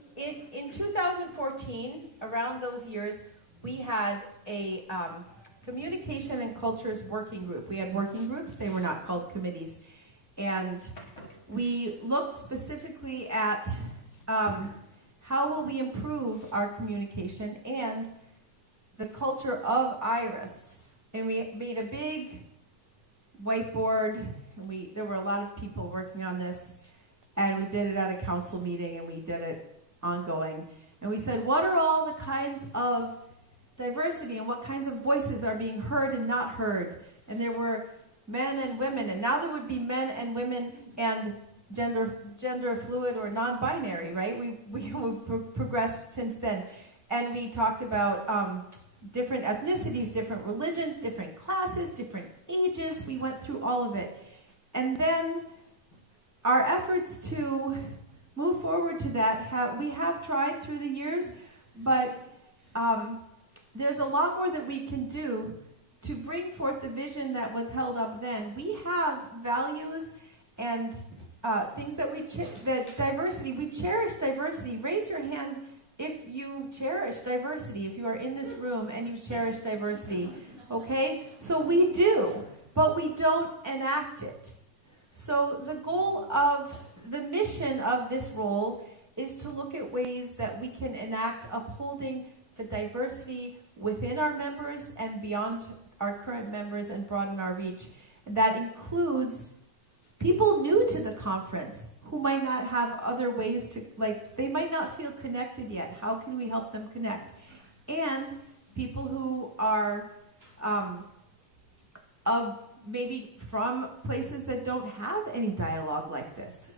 2014, around those years, we had a communication and cultures working group. We had working groups, they were not called committees. And we looked specifically at how will we improve our communication and the culture of IRAS. And we made a big whiteboard, and there were a lot of people working on this, and we did it at a council meeting, and we did it ongoing. And we said, what are all the kinds of diversity and what kinds of voices are being heard and not heard? And there were men and women, and now there would be men and women and gender fluid or non-binary, right? We've progressed since then. And we talked about different ethnicities, different religions, different classes, different ages. We went through all of it. And then our efforts to move forward to that, we have tried through the years, but there's a lot more that we can do to bring forth the vision that was held up then. We have values and things that diversity, we cherish diversity. Raise your hand if you cherish diversity, if you are in this room and you cherish diversity, okay? So we do, but we don't enact it. So the goal of the mission of this role is to look at ways that we can enact upholding the diversity within our members and beyond our current members and broaden our reach. And that includes people new to the conference who might not have other ways to, they might not feel connected yet. How can we help them connect? And people who are maybe from places that don't have any dialogue like this,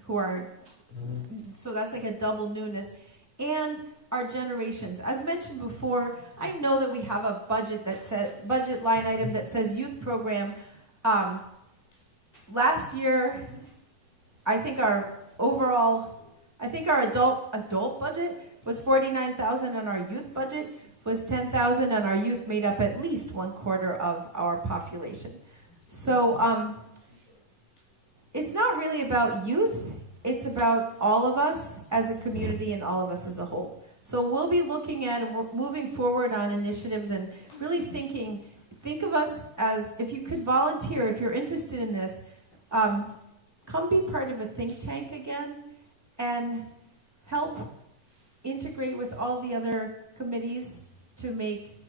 so that's like a double newness. And our generations. As mentioned before, I know that we have a budget line item that says youth program. Last year, I think our adult budget was $49,000, and our youth budget was $10,000, and our youth made up at least 1/4 of our population. So it's not really about youth, it's about all of us as a community and all of us as a whole. So we'll be looking at and we're moving forward on initiatives and really think of us as, if you could volunteer, if you're interested in this, come be part of a think tank again and help integrate with all the other committees to make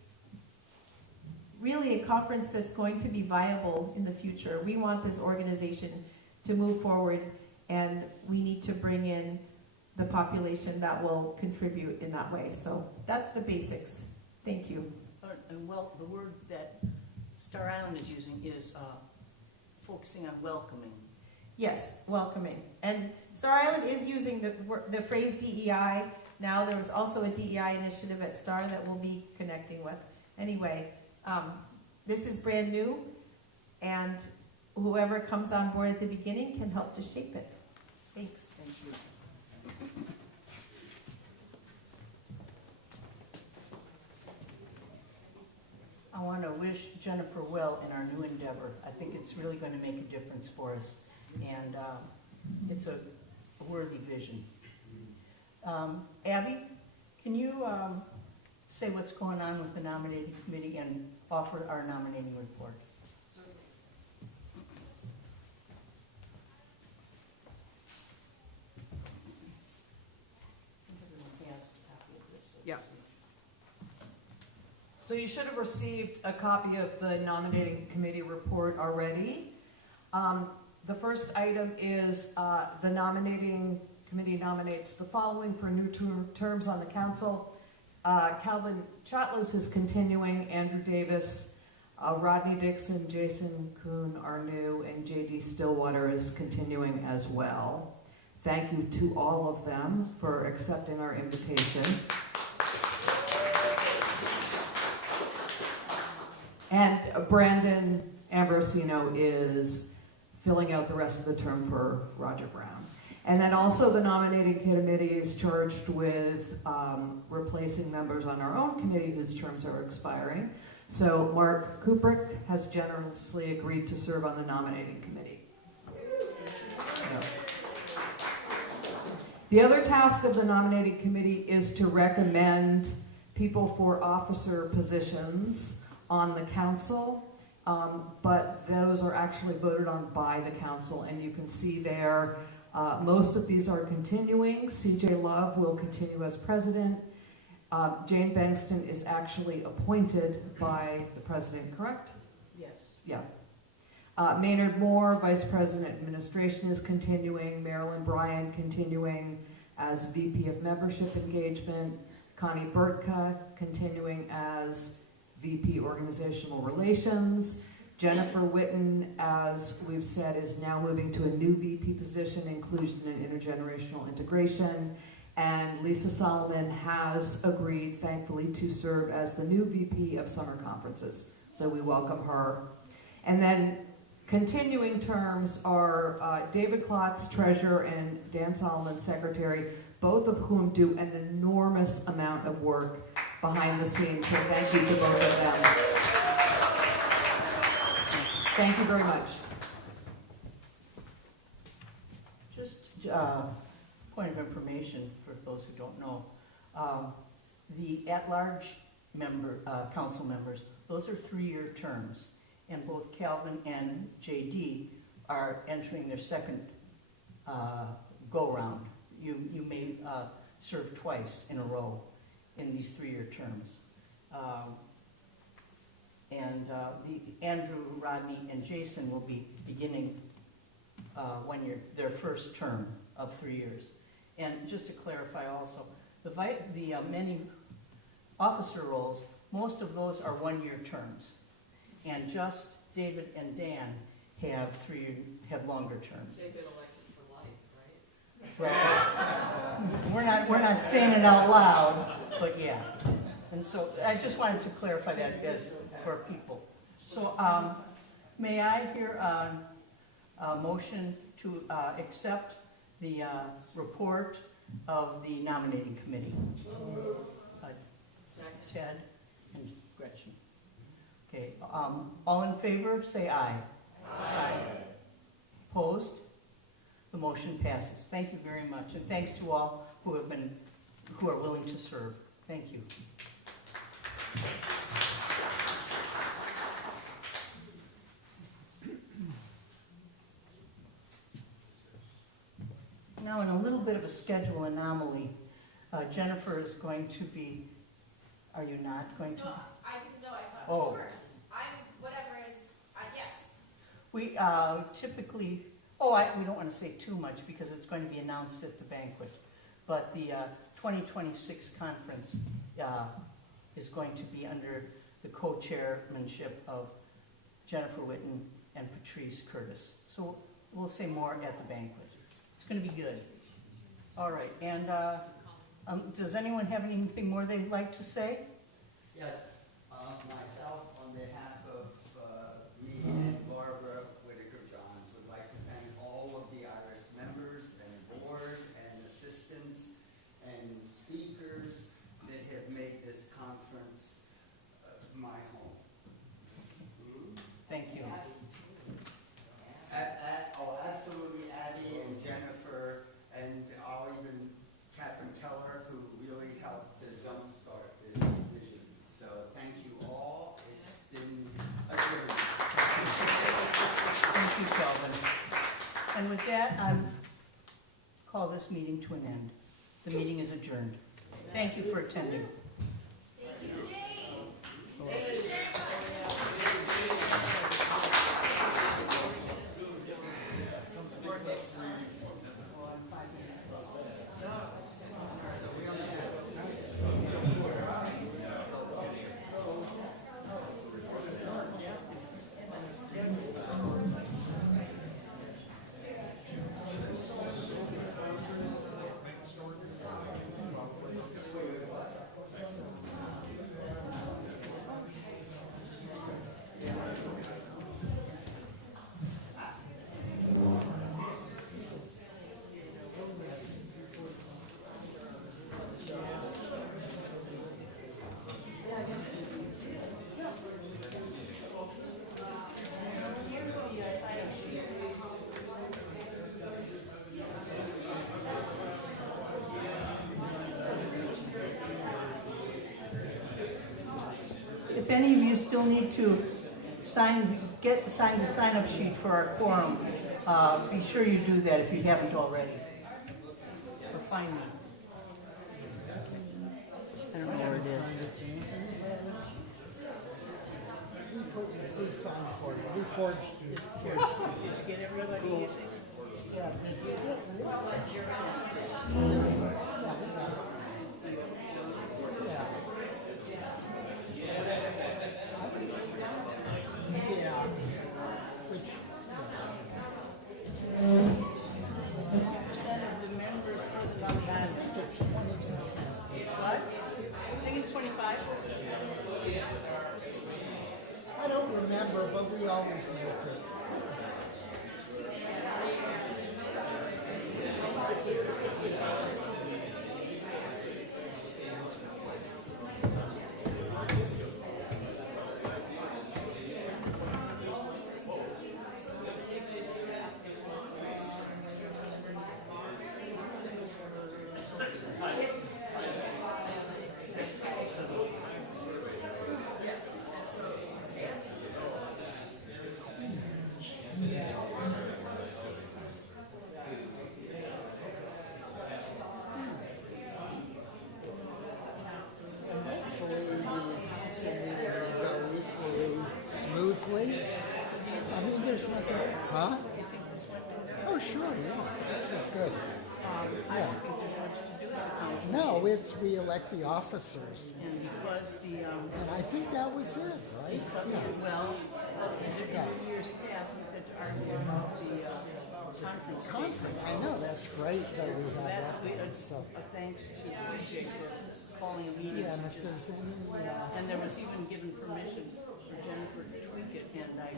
really a conference that's going to be viable in the future. We want this organization to move forward, and we need to bring in the population that will contribute in that way. So that's the basics. Thank you. And the word that Star Island is using is focusing on welcoming. Yes, welcoming. And Star Island is using the phrase DEI. Now there was also a DEI initiative at Star that we'll be connecting with. Anyway, this is brand new, and whoever comes on board at the beginning can help to shape it. Thanks. Thank you. I want to wish Jennifer well in our new endeavor. I think it's really going to make a difference for us, and it's a worthy vision. Abby, can you say what's going on with the nominating committee and offer our nominating report? Certainly. Yeah. So you should have received a copy of the nominating committee report already. The first item is the nominating committee nominates the following for new terms on the council. Calvin Chatlos is continuing, Andrew Davis, Rodney Dixon, Jason Kuhn are new, and J.D. Stillwater is continuing as well. Thank you to all of them for accepting our invitation. And Brandon Ambrosino is filling out the rest of the term for Roger Brown. And then also the nominating committee is charged with replacing members on our own committee whose terms are expiring. So Mark Kubrick has generously agreed to serve on the nominating committee. The other task of the nominating committee is to recommend people for officer positions on the council, but those are actually voted on by the council, and you can see there, most of these are continuing. C.J. Love will continue as president. Jane Benston is actually appointed by the president, correct? Yes. Yeah. Maynard Moore, Vice President Administration, is continuing. Marilyn Bryan continuing as VP of Membership Engagement. Connie Burtka continuing as VP Organizational Relations. Jennifer Witten, as we've said, is now moving to a new VP position, Inclusion and Intergenerational Integration. And Lisa Solomon has agreed, thankfully, to serve as the new VP of Summer Conferences. So we welcome her. And then continuing terms are David Klotz, Treasurer, and Dan Solomon, Secretary, both of whom do an enormous amount of work behind the scenes. So thank you to both of them. Thank you very much. Just point of information for those who don't know. The at-large council members, those are 3-year terms. And both Calvin and JD are entering their second go-round. You may serve twice in a row in these 3-year terms. Andrew, Rodney, and Jason will be beginning their first term of 3 years. And just to clarify also, the many officer roles, most of those are 1-year terms. And just David and Dan have longer terms. They've been elected for life, right? Well, we're not saying it out loud, but yeah. And so I just wanted to clarify that for people. So may I hear a motion to accept the report of the nominating committee? Ted and Gretchen. Okay, all in favor, say aye. Aye. Opposed? The motion passes. Thank you very much, and thanks to all who are willing to serve. Thank you. Now, in a little bit of a schedule anomaly, Jennifer is going to be. Are you not going to? No, I didn't know. I thought, Oh. sure. Whatever is, yes. We typically, we don't want to say too much because it's going to be announced at the banquet. But the 2026 conference is going to be under the co-chairmanship of Jennifer Witten and Patrice Curtis. So we'll say more at the banquet. It's going to be good. All right, and does anyone have anything more they'd like to say? Yes, myself, on behalf of me and Barbara Whitaker-Johns, would like to thank all of the IRAS members and board and assistants and speakers that have made this conference my home. Thank you. Absolutely, Abby and Jennifer, and I'll even Catherine Keller, who really helped to jumpstart this vision. So thank you all. It's been a journey. Thank you, Kelvin. And with that, I call this meeting to an end. The meeting is adjourned. Thank you for attending. Thank you, Jane. Thank you very much. if any of you still need to sign the sign-up sheet for our quorum, be sure you do that if you haven't already. Or find me. I don't know where it is. We signed for it. We forged it. Get everybody. Yeah, did you get it? Yeah. Percent of the members present on the island. What? I think it's 25. I don't remember, but we always make it. Smoothly. I mean, there's nothing, huh? Oh, sure, yeah, this is good. I don't think there's much to do with the council. No, it's we elect the officers, And because the, and I think that was it, right? Yeah. well, in years past, we've had to argue about the conference. Conference, I know, that's great that we have that, so. Thanks to CJ for calling a meeting. Yeah, and if there's any, And there was even given permission for Jennifer to tweak it, and I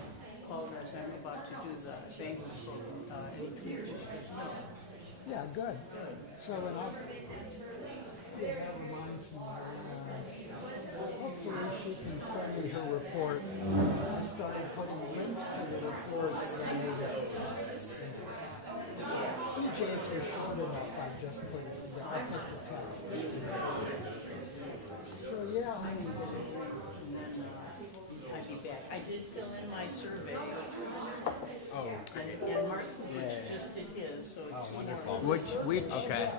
called her as I'm about to do the banquet program, any tweaks. yeah, good. So when I, yeah, that reminds me, hopefully she can send me her report. I started putting links to the reports and CJ's were short enough, I just put it, I put the text. So yeah, I mean, I'd be back. I did fill in my survey. Oh, And Mark just did his, so it's wonderful. Which, okay,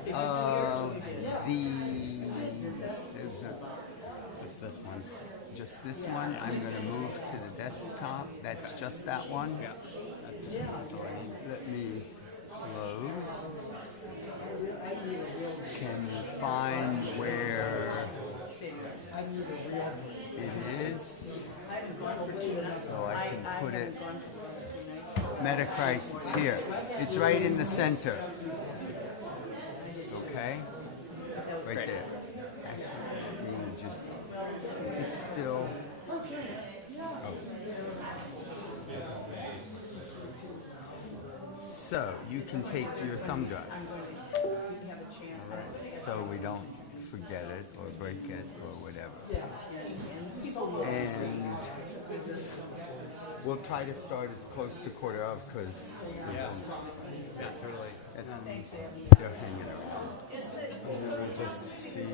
it's this one. Just this one, I'm gonna move to the desktop, that's just that one? Yeah. Let me close. Can you find where it is? So I can put it, Metacrisis here. It's right in the center. Okay? Right there. Actually, just, is this still? Oh. So you can take your thumb drive. So we don't forget it or break it or whatever. And we'll try to start as close to quarter of because totally. They're hanging around. We'll just see. Can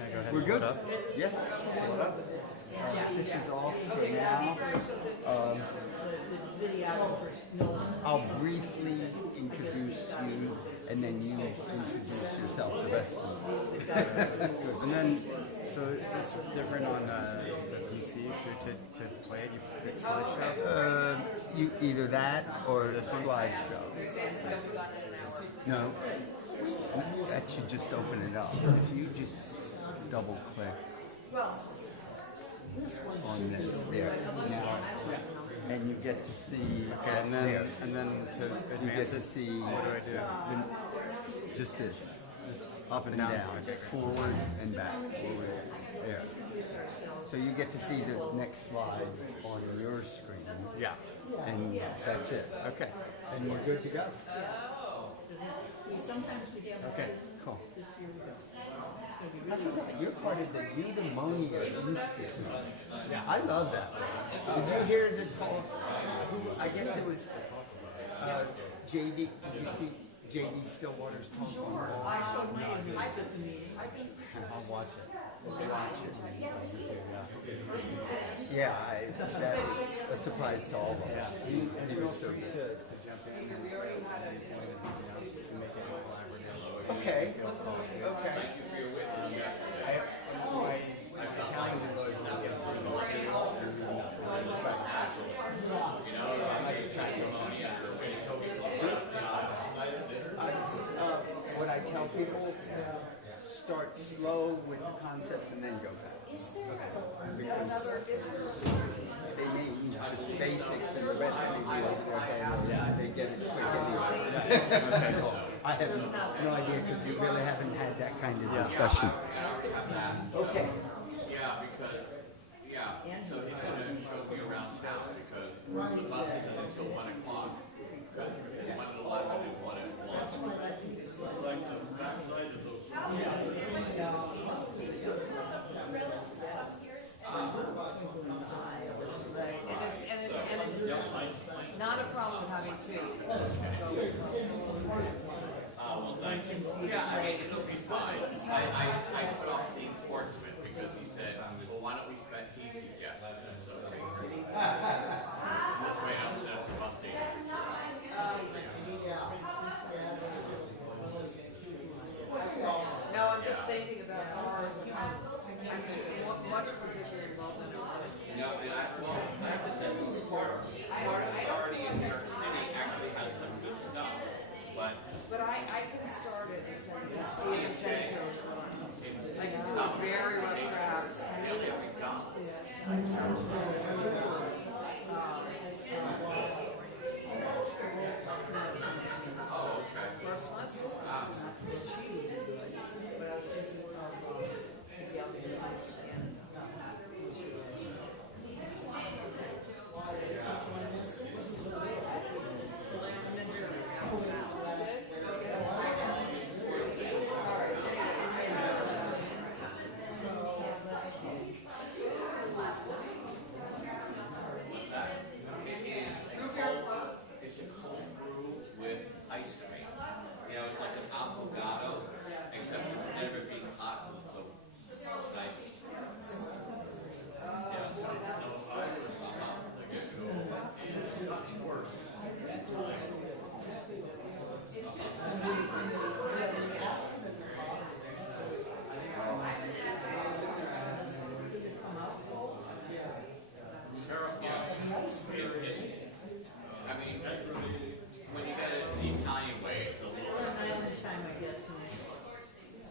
I go ahead We're and good? load up? Yes. This is off for now. I'll briefly introduce you, and then you introduce yourself the rest of them. And then, so is this different on the PC? So to play it, you pick slideshow? You either that or the slideshow. No, that should just open it up. If you just double click on this there now, and you get to see Okay, there. and then to You get advance to it, see what do I do? just this, Just up and down, forward and back, forward, there. So you get to see the next slide on your screen. Yeah. And that's it. Okay. And you're good to go. Sometimes we have. Okay, cool. This year we go. I forgot, you're part of the Eudaimonia Institute. Yeah. I love that. Did you hear the talk? I guess it was JD, did you see JD Stillwater's talk? Sure. I showed my, I was at the meeting. I'll watch it. Watch it. Yeah. surprise to all of us. He was so good. We already had a. Okay, okay. What I tell people, start slow with the concepts and then go fast. Is there Because they may need just basics and the rest may be over their head, or they get it quick anyway. Okay, cool. I have no idea because we really haven't had that kind of discussion. Okay. Yeah, because, so he's gonna show me around town because the bus isn't until 1 o'clock. Because it's 1 at 11 and 1 at 1. Like the backside of those. And it's not a problem having two. Well, thank you. Yeah, I mean, it'll be fine. I put off seeing Portsmouth because he said, well, why don't we spend, he suggested, so. This way I don't set up the bus station. No, I'm just thinking about ours. I'm much more involved than Yeah, and I have to say, Florida Authority in New York City actually has some good stuff, but. But I can start it and send it to Steve and send it to us. I can do a very rough draft.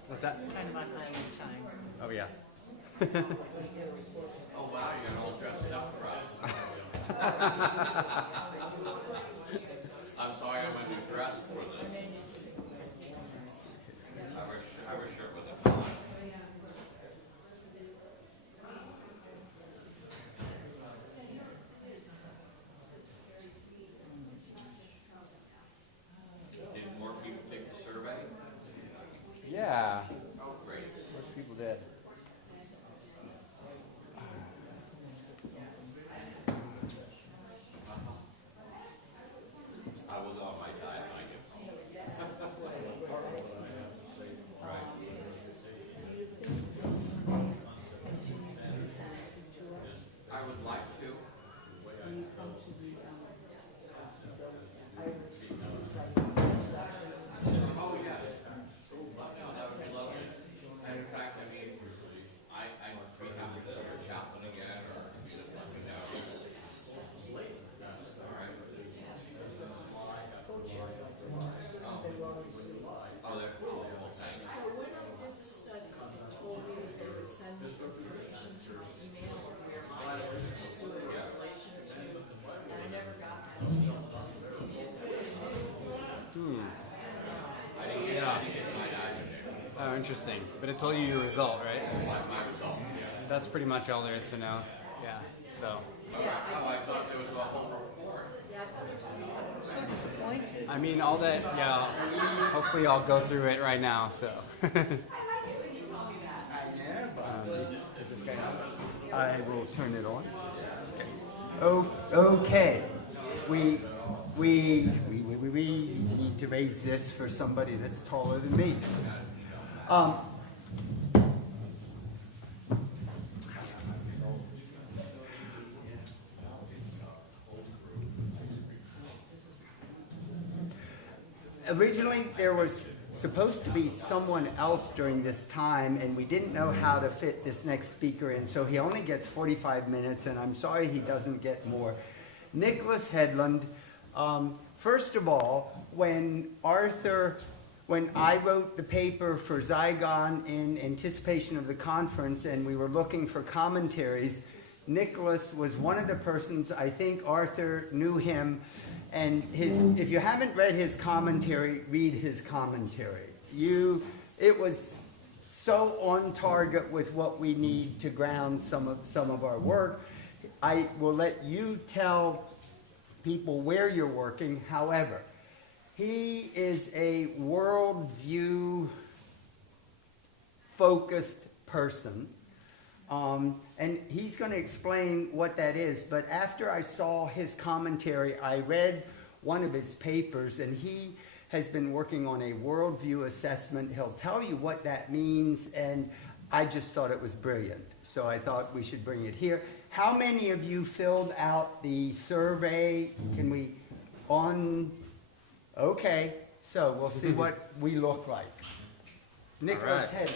What's that? Kind of on island time. Oh, yeah. Oh, wow, you're all dressed up for us. I'm sorry I'm going to be dressed for this. I wear a shirt with a collar. Did more people take the survey? Yeah. Oh, great. Most people did. I was on my diet when I get home. I would like to. Oh, yes. No, that would be lovely. And in fact, I mean, I'd be happy to see your chaplain again, or just let me know. All right. Oh, they're cool. Well, thanks. So when I did the study, they told me that they would send me information to my email on where my answers stood in relation to, and I never got that email. Oh, interesting. But it told you your result, right? My result, yeah. That's pretty much all there is to know. Yeah. So. Oh, I thought there was a whole report. So disappointed. I mean, all that. Yeah. Hopefully, I'll go through it right now. So. Is this guy on? I will turn it on. Oh, okay. We need to raise this for somebody that's taller than me. there was supposed to be someone else during this time, and we didn't know how to fit this next speaker in, so he only gets 45 minutes, and I'm sorry he doesn't get more. Nicholas Headland, first of all, when I wrote the paper for Zygon in anticipation of the conference and we were looking for commentaries, Nicholas was one of the persons, I think Arthur knew him, and if you haven't read his commentary, read his commentary. It was so on target with what we need to ground some of our work. I will let you tell people where you're working. However, he is a worldview focused person, and he's going to explain what that is. But after I saw his commentary, I read one of his papers, and he has been working on a worldview assessment. He'll tell you what that means, and I just thought it was brilliant. So I thought we should bring it here. How many of you filled out the survey? Can we okay, so we'll see what we look like. Nicholas Headland.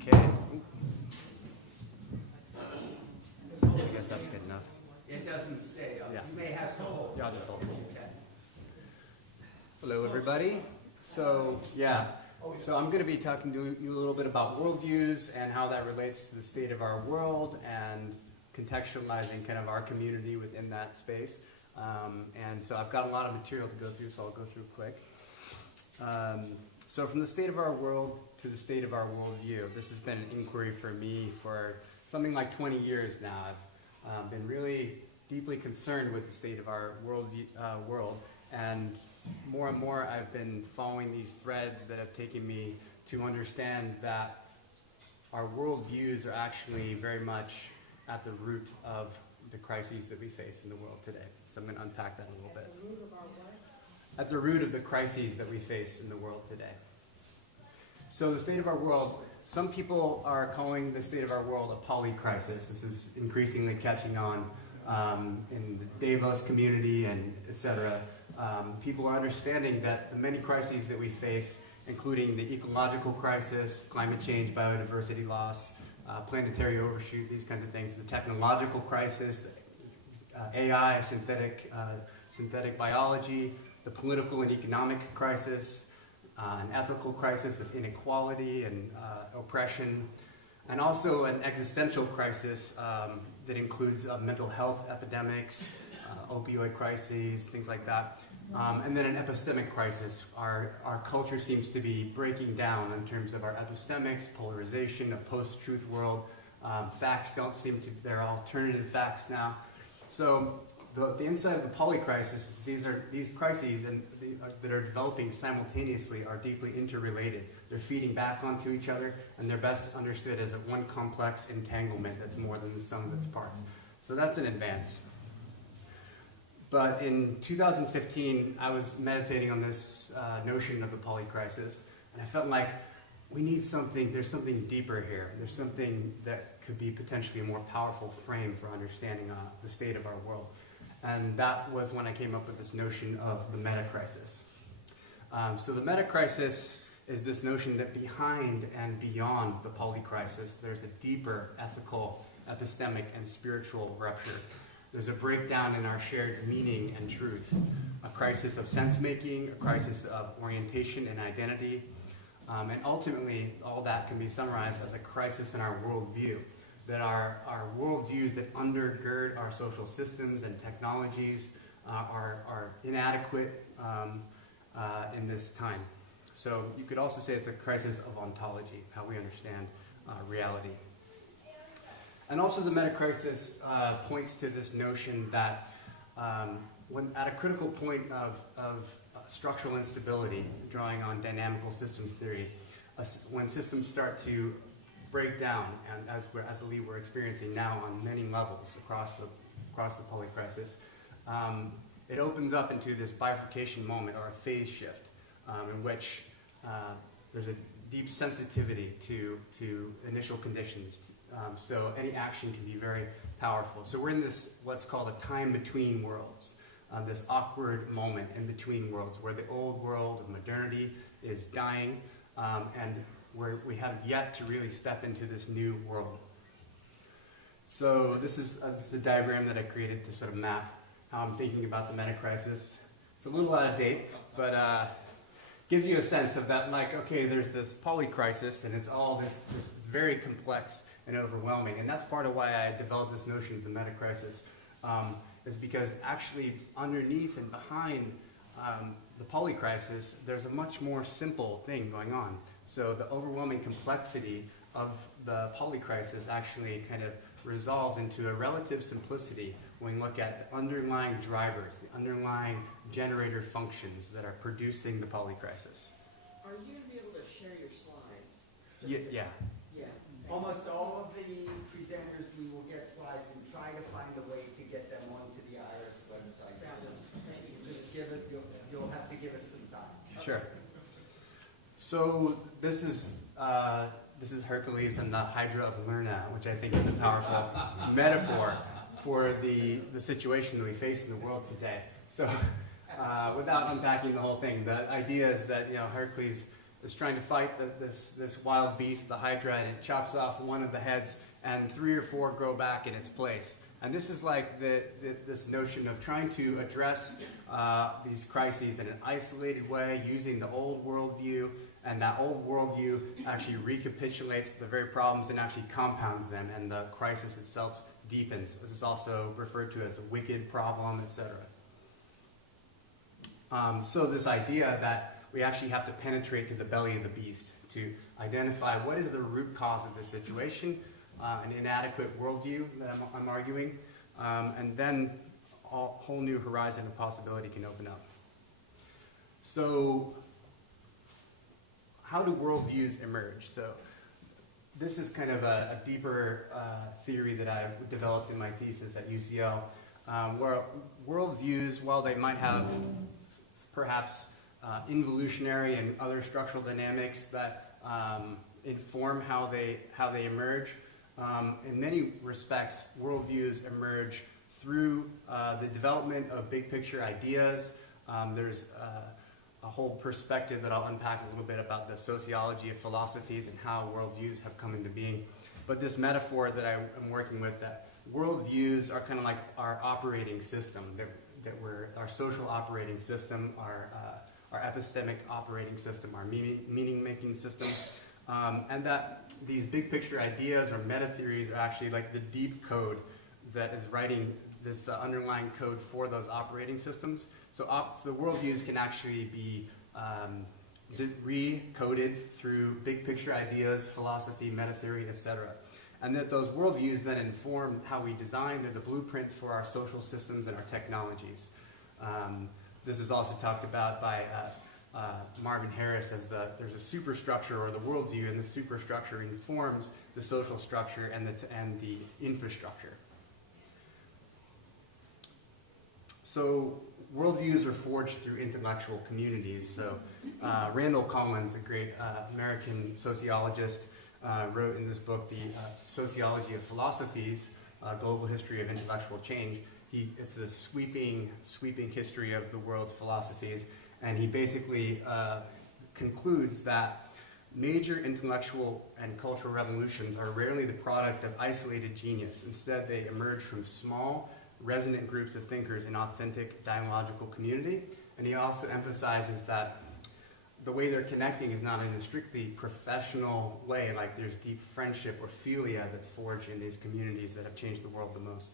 Okay. I guess that's good enough. It doesn't stay up. Yeah. You may have to hold. Yeah, I'll just hold it. Okay. Hello, everybody. So, so I'm going to be talking to you a little bit about worldviews and how that relates to the state of our world and contextualizing kind of our community within that space. And so I've got a lot of material to go through, so I'll go through quick. So from the state of our world to the state of our worldview, this has been an inquiry for me for something like 20 years now. I've been really deeply concerned with the state of our world, and more I've been following these threads that have taken me to understand that our worldviews are actually very much at the root of the crises that we face in the world today. So I'm going to unpack that a little bit. At the root of our what? At the root of the crises that we face in the world today. So the state of our world, some people are calling the state of our world a polycrisis. This is increasingly catching on in the Davos community and et cetera. People are understanding that the many crises that we face, including the ecological crisis, climate change, biodiversity loss, planetary overshoot, these kinds of things, the technological crisis, AI, synthetic biology, the political and economic crisis, an ethical crisis of inequality and oppression, and also an existential crisis that includes mental health epidemics, opioid crises, things like that. And then an epistemic crisis. Our culture seems to be breaking down in terms of our epistemics, polarization, a post-truth world. Facts don't seem to, there are alternative facts now. So the inside of the polycrisis, these crises that are developing simultaneously are deeply interrelated. They're feeding back onto each other, and they're best understood as a one complex entanglement that's more than the sum of its parts. So that's an advance. But in 2015, I was meditating on this notion of the polycrisis, and I felt like we need something, there's something deeper here. There's something that could be potentially a more powerful frame for understanding the state of our world. And that was when I came up with this notion of the meta-crisis. So the meta-crisis is this notion that behind and beyond the polycrisis, there's a deeper ethical, epistemic, and spiritual rupture. There's a breakdown in our shared meaning and truth, a crisis of sense-making, a crisis of orientation and identity, and ultimately, all that can be summarized as a crisis in our worldview, that our worldviews that undergird our social systems and technologies are inadequate in this time. So you could also say it's a crisis of ontology, how we understand reality. And also the meta-crisis points to this notion that when at a critical point of structural instability, drawing on dynamical systems theory, when systems start to break down, and as I believe we're experiencing now on many levels across the polycrisis, it opens up into this bifurcation moment or a phase shift in which there's a deep sensitivity to initial conditions, So any action can be very powerful. So we're in this, what's called a time between worlds, this awkward moment in between worlds where the old world of modernity is dying, and where we have yet to really step into this new world. So this is a diagram that I created to sort of map how I'm thinking about the meta-crisis. It's a little out of date, but gives you a sense of that, like, okay, there's this poly-crisis, and it's all this very complex and overwhelming. And that's part of why I developed this notion of the meta-crisis, is because actually underneath and behind the poly-crisis, there's a much more simple thing going on. So the overwhelming complexity of the poly-crisis actually kind of resolves into a relative simplicity when we look at the underlying drivers, the underlying generator functions that are producing the poly-crisis. Are you going to be able to share your slides? Yeah. Yeah. Almost all of the presenters, we will get slides and try to find a way to get them onto the IRAS website. Fabulous. Thank you. Just give it, you'll have to give us some time. Sure. So this is Hercules and the Hydra of Lerna, which I think is a powerful metaphor for the situation that we face in the world today. So without unpacking the whole thing, the idea is that, you know, Hercules is trying to fight this wild beast, the Hydra, and it chops off one of the heads, and 3 or 4 grow back in its place. And this is like this notion of trying to address these crises in an isolated way, using the old worldview, and that old worldview actually recapitulates the very problems and actually compounds them, and the crisis itself deepens. This is also referred to as a wicked problem, etc. So this idea that we actually have to penetrate to the belly of the beast to identify what is the root cause of this situation, an inadequate worldview that I'm arguing, and then a whole new horizon of possibility can open up. So how do worldviews emerge? So this is kind of a deeper theory that I developed in my thesis at UCL, where worldviews, while they might have perhaps involutionary and other structural dynamics that inform how they emerge, in many respects, worldviews emerge through the development of big picture ideas. There's a whole perspective that I'll unpack a little bit about the sociology of philosophies and how worldviews have come into being. But this metaphor that I'm working with, that worldviews are kind of like our operating system, that we're our social operating system, our epistemic operating system, our meaning-making system, and that these big picture ideas or meta theories are actually like the deep code that is writing the underlying code for those operating systems. So the worldviews can actually be recoded through big picture ideas, philosophy, meta theory, etc. And that those worldviews then inform how we design. They're the blueprints for our social systems and our technologies. This is also talked about by Marvin Harris as there's a superstructure or the worldview, and the superstructure informs the social structure and the infrastructure. So worldviews are forged through intellectual communities. So Randall Collins, a great American sociologist, wrote in this book, The Sociology of Philosophies, Global History of Intellectual Change. It's this sweeping history of the world's philosophies, and he basically concludes that major intellectual and cultural revolutions are rarely the product of isolated genius. Instead, they emerge from small, resonant groups of thinkers in authentic dialogical community. And he also emphasizes that the way they're connecting is not in a strictly professional way, like there's deep friendship or philia that's forged in these communities that have changed the world the most.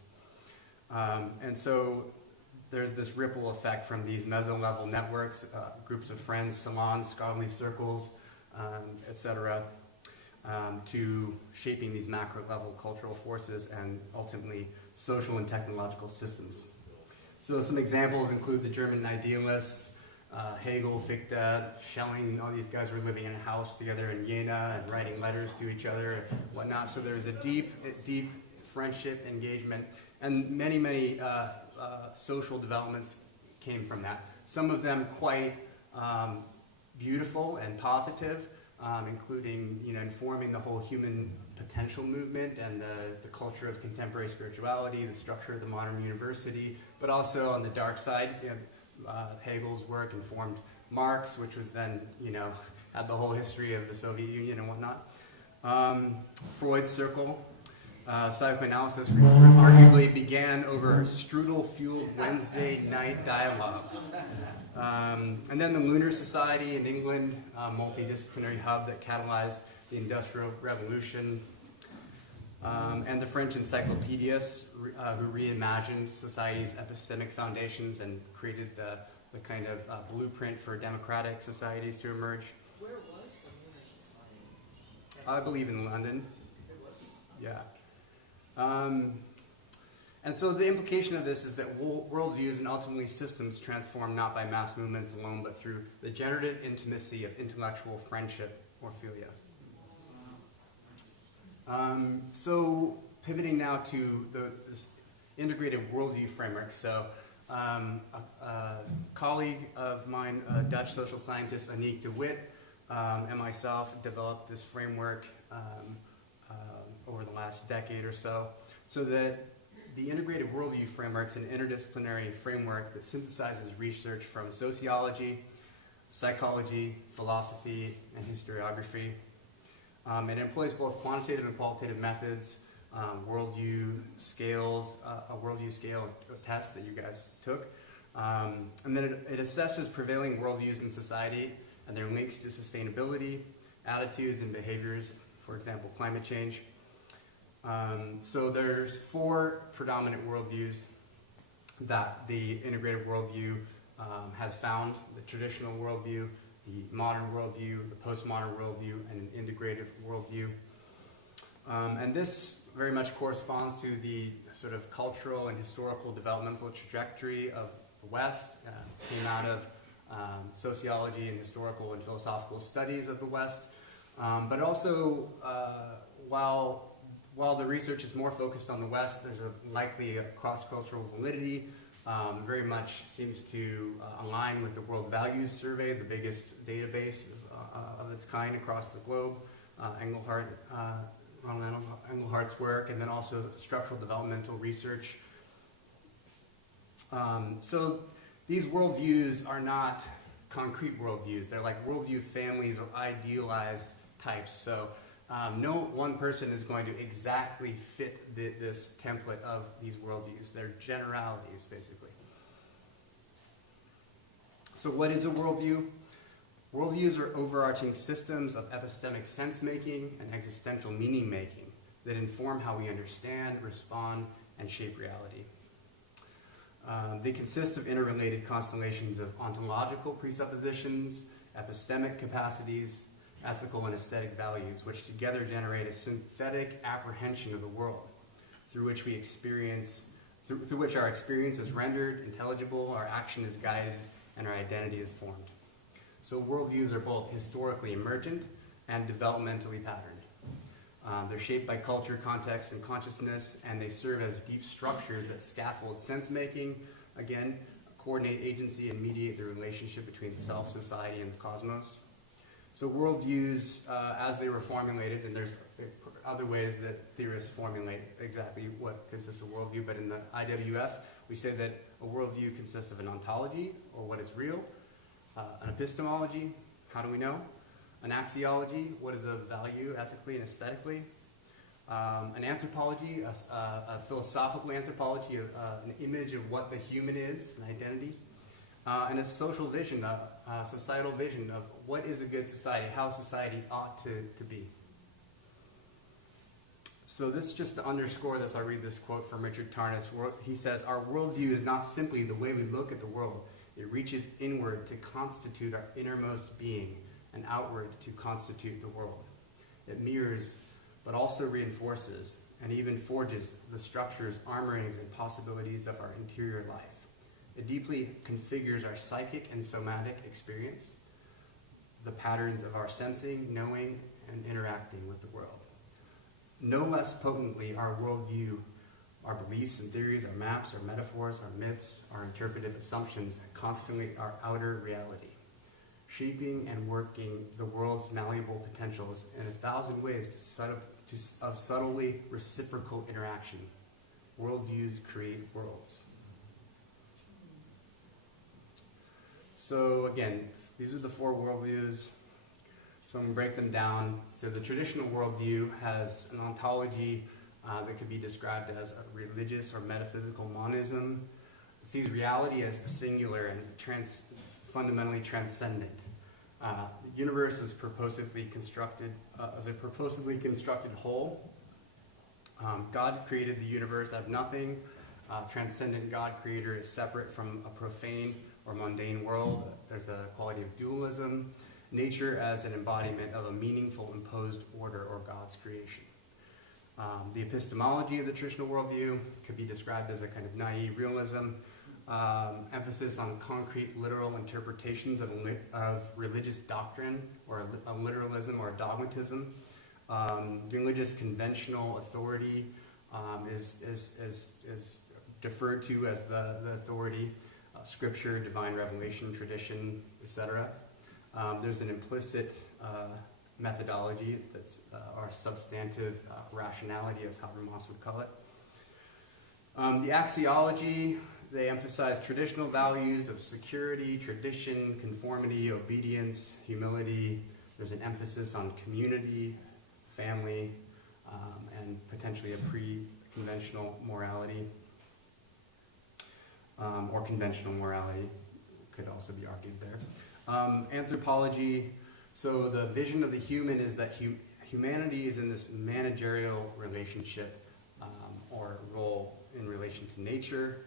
And so there's this ripple effect from these meso-level networks, groups of friends, salons, scholarly circles, etc., to shaping these macro-level cultural forces and ultimately social and technological systems. So some examples include the German idealists, Hegel, Fichte, Schelling. All these guys were living in a house together in Jena and writing letters to each other and whatnot. So there's a deep friendship, engagement, and many social developments came from that. Some of them quite beautiful and positive, including informing the whole human potential movement and the culture of contemporary spirituality, the structure of the modern university, but also on the dark side, Hegel's work informed Marx, which was then, had the whole history of the Soviet Union and whatnot. Freud's circle, psychoanalysis arguably began over strudel-fueled Wednesday night dialogues. And then the Lunar Society in England, a multidisciplinary hub that catalyzed the Industrial Revolution, and the French encyclopedists who reimagined society's epistemic foundations and created the kind of blueprint for democratic societies to emerge. Where was the Lunar Society? I believe in London. It was? Yeah. And so the implication of this is that worldviews and ultimately systems transform not by mass movements alone, but through the generative intimacy of intellectual friendship or philia. So pivoting now to this integrated worldview framework. So a colleague of mine, a Dutch social scientist, Aniek de Wit, and myself developed this framework over the last decade or so. So that the integrated worldview framework is an interdisciplinary framework that synthesizes research from sociology, psychology, philosophy, and historiography. It employs both quantitative and qualitative methods, worldview scales, a worldview scale test that you guys took. And then it assesses prevailing worldviews in society and their links to sustainability, attitudes, and behaviors, for example, climate change. So there's 4 predominant worldviews that the integrated worldview has found: the traditional worldview, the modern worldview, the postmodern worldview, and an integrative worldview. And this very much corresponds to the sort of cultural and historical developmental trajectory of the West. Came out of sociology and historical and philosophical studies of the West. But also, while the research is more focused on the West, there's likely a cross-cultural validity. Very much seems to align with the World Values Survey, the biggest database of its kind across the globe. Ronald Englehart's work, and then also structural developmental research. So these worldviews are not concrete worldviews. They're like worldview families or idealized types. So no one person is going to exactly fit this template of these worldviews. They're generalities, basically. So what is a worldview? Worldviews are overarching systems of epistemic sense-making and existential meaning-making that inform how we understand, respond, and shape reality. They consist of interrelated constellations of ontological presuppositions, epistemic capacities, ethical and aesthetic values, which together generate a synthetic apprehension of the world, through which our experience is rendered intelligible, our action is guided, and our identity is formed. So worldviews are both historically emergent and developmentally patterned. They're shaped by culture, context, and consciousness, and they serve as deep structures that scaffold sense-making, again, coordinate agency, and mediate the relationship between self, society, and the cosmos. So worldviews, as they were formulated, and there's other ways that theorists formulate exactly what consists of worldview, but in the IWF, we say that a worldview consists of an ontology, or what is real, an epistemology, how do we know, an axiology, what is of value ethically and aesthetically, an anthropology, a philosophical anthropology, an image of what the human is, an identity, and a social vision, a societal vision of what is a good society, how society ought to be. So this, just to underscore this, I'll read this quote from Richard Tarnas. He says, "Our worldview is not simply the way we look at the world. It reaches inward to constitute our innermost being and outward to constitute the world. It mirrors, but also reinforces, and even forges the structures, armorings, and possibilities of our interior life. It deeply configures our psychic and somatic experience, the patterns of our sensing, knowing, and interacting with the world. No less potently our worldview, our beliefs and theories, our maps, our metaphors, our myths, our interpretive assumptions constitute our outer reality, shaping and working the world's malleable potentials in 1,000 ways of subtly reciprocal interaction. Worldviews create worlds. So again, these are the 4 worldviews. So I'm going to break them down. So the traditional worldview has an ontology that could be described as a religious or metaphysical monism. It sees reality as singular and fundamentally transcendent. The universe is purposively constructed as a purposively constructed whole. God created the universe out of nothing. Transcendent God creator is separate from a profane or mundane world. There's a quality of dualism. Nature as an embodiment of a meaningful imposed order or God's creation. The epistemology of the traditional worldview could be described as a kind of naive realism, emphasis on concrete literal interpretations of religious doctrine, or a literalism or a dogmatism. Religious conventional authority is deferred to as the authority, scripture, divine revelation, tradition, etc. There's an implicit methodology that's or substantive rationality, as Habermas would call it. The axiology, they emphasize traditional values of security, tradition, conformity, obedience, humility. There's an emphasis on community, family, and potentially a pre-conventional morality, or conventional morality could also be argued there. Anthropology, so the vision of the human is that humanity is in this managerial relationship or role in relation to nature.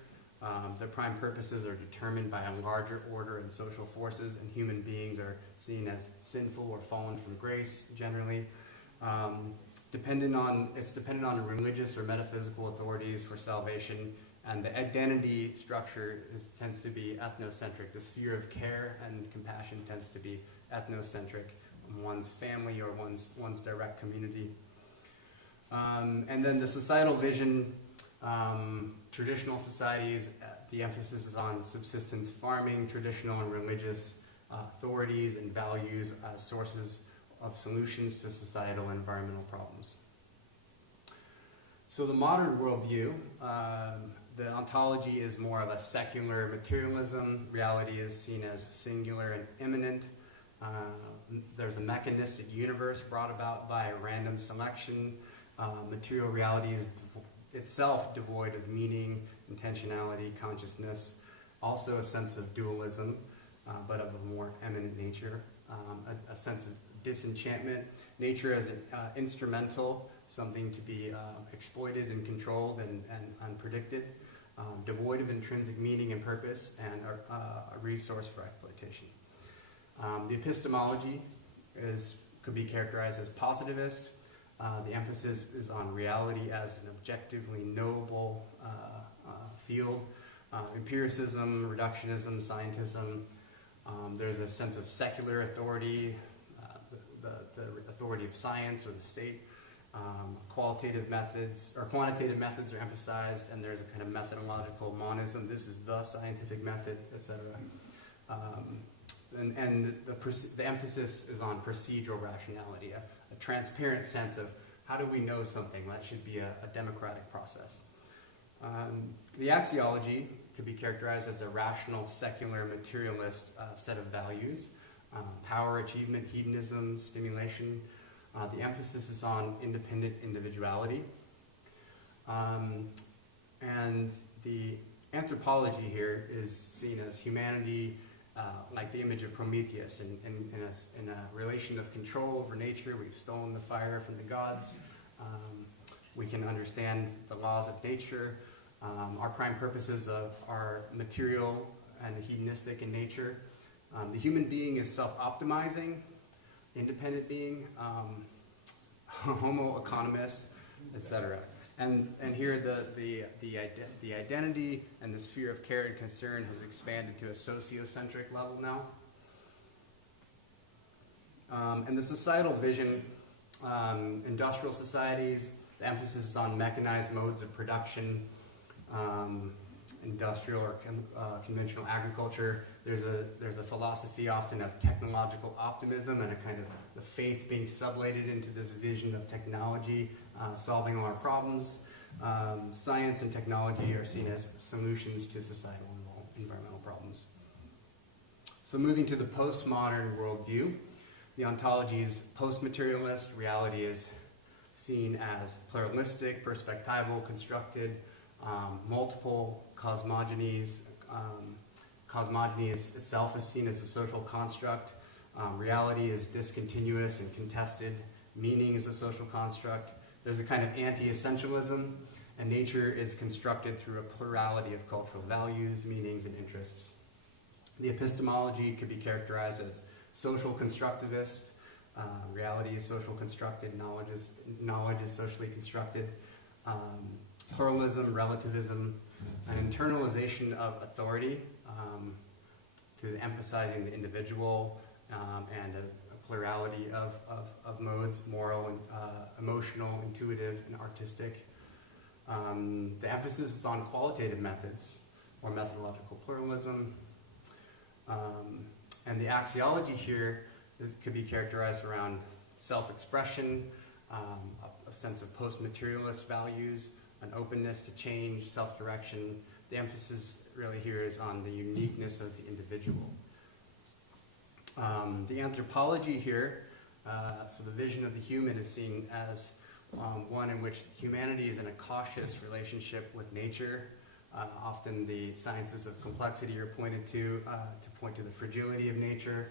The prime purposes are determined by a larger order and social forces, and human beings are seen as sinful or fallen from grace, generally. It's dependent on religious or metaphysical authorities for salvation, and the identity structure tends to be ethnocentric. The sphere of care and compassion tends to be ethnocentric, one's family or one's direct community. And then the societal vision, traditional societies, the emphasis is on subsistence farming, traditional and religious authorities and values as sources of solutions to societal and environmental problems. So the modern worldview, the ontology is more of a secular materialism. Reality is seen as singular and immanent. There's a mechanistic universe brought about by random selection. Material reality is itself devoid of meaning, intentionality, consciousness. Also a sense of dualism, but of a more eminent nature. A sense of disenchantment. Nature as instrumental, something to be exploited and controlled and unpredicted. Devoid of intrinsic meaning and purpose, and a resource for exploitation. The epistemology could be characterized as positivist. The emphasis is on reality as an objectively knowable field. Empiricism, reductionism, scientism. There's a sense of secular authority, the authority of science or the state. Qualitative methods or quantitative methods are emphasized, and there's a kind of methodological monism. This is the scientific method, etc. And the emphasis is on procedural rationality, a transparent sense of how do we know something. That should be a democratic process. The axiology could be characterized as a rational, secular, materialist set of values. Power, achievement, hedonism, stimulation. The emphasis is on independent individuality. And the anthropology here is seen as humanity, like the image of Prometheus, in a relation of control over nature. We've stolen the fire from the gods. We can understand the laws of nature. Our prime purposes are material and hedonistic in nature. The human being is self-optimizing, independent being, homo economist, etc. And here the identity and the sphere of care and concern has expanded to a sociocentric level now. And the societal vision, industrial societies, the emphasis is on mechanized modes of production, industrial or conventional agriculture. There's a philosophy often of technological optimism and a kind of the faith being sublated into this vision of technology solving all our problems. Science and technology are seen as solutions to societal and environmental problems. So moving to the postmodern worldview, the ontology is post-materialist. Reality is seen as pluralistic, perspectival, constructed, multiple cosmogonies. Cosmogony itself is seen as a social construct. Reality is discontinuous and contested. Meaning is a social construct. There's a kind of anti-essentialism, and nature is constructed through a plurality of cultural values, meanings, and interests. The epistemology could be characterized as social constructivist. Reality is social constructed. Knowledge is socially constructed. Pluralism, relativism, an internalization of authority to emphasizing the individual and a plurality of modes, moral, and emotional, intuitive, and artistic. The emphasis is on qualitative methods or methodological pluralism. And the axiology here could be characterized around self-expression, a sense of post-materialist values, an openness to change, self-direction. The emphasis really here is on the uniqueness of the individual. The anthropology here, so the vision of the human is seen as one in which humanity is in a cautious relationship with nature. Often the sciences of complexity are pointed to point to the fragility of nature.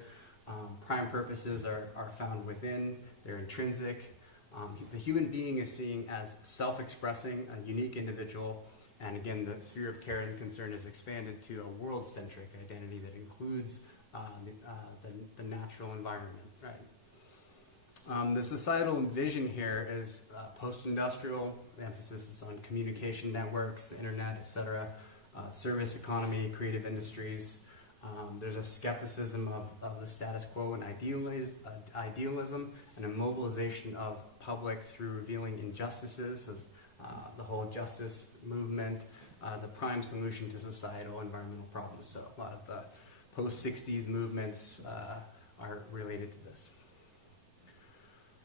Prime purposes are found within, they're intrinsic. The human being is seen as self-expressing, a unique individual, and again, the sphere of care and concern is expanded to a world-centric identity that includes the natural environment. Right. The societal vision here is post-industrial. The emphasis is on communication networks, the internet, etc., service economy, creative industries. There's a skepticism of the status quo and idealism, and a mobilization of public through revealing injustices of the whole justice movement as a prime solution to societal environmental problems. So a lot of the post-60s movements are related to this.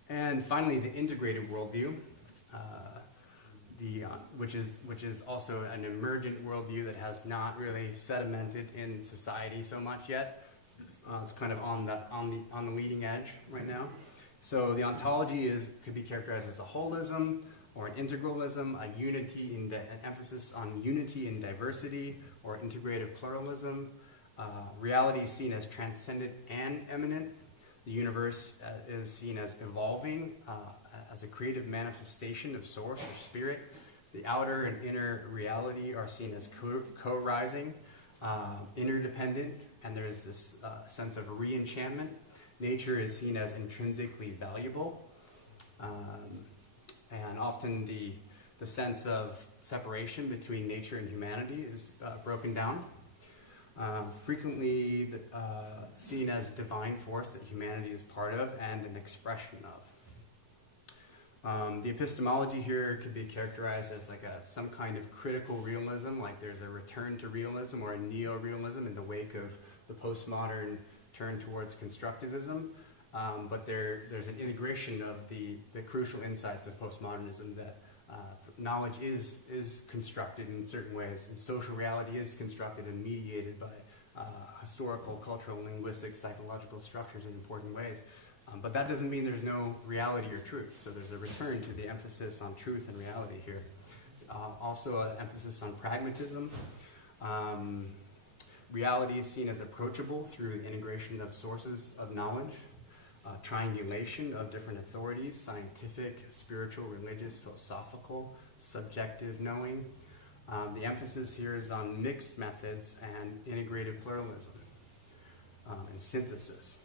And finally, the integrated worldview, which is also an emergent worldview that has not really sedimented in society so much yet. It's kind of on the leading edge right now. So the ontology could be characterized as a holism or an integralism, an emphasis on unity and diversity, or integrative pluralism. Reality is seen as transcendent and immanent. The universe is seen as evolving, as a creative manifestation of source or spirit. The outer and inner reality are seen as co-rising, interdependent, and there's this sense of re-enchantment. Nature is seen as intrinsically valuable, and often the sense of separation between nature and humanity is broken down. Frequently seen as a divine force that humanity is part of and an expression of. The epistemology here could be characterized as like some kind of critical realism, like there's a return to realism or a neo-realism in the wake of the postmodern turn towards constructivism. But there's an integration of the crucial insights of postmodernism that knowledge is constructed in certain ways, and social reality is constructed and mediated by historical, cultural, linguistic, psychological structures in important ways. But that doesn't mean there's no reality or truth. So there's a return to the emphasis on truth and reality here. Also an emphasis on pragmatism. Reality is seen as approachable through the integration of sources of knowledge, triangulation of different authorities, scientific, spiritual, religious, philosophical, subjective knowing. The emphasis here is on mixed methods and integrative pluralism and synthesis.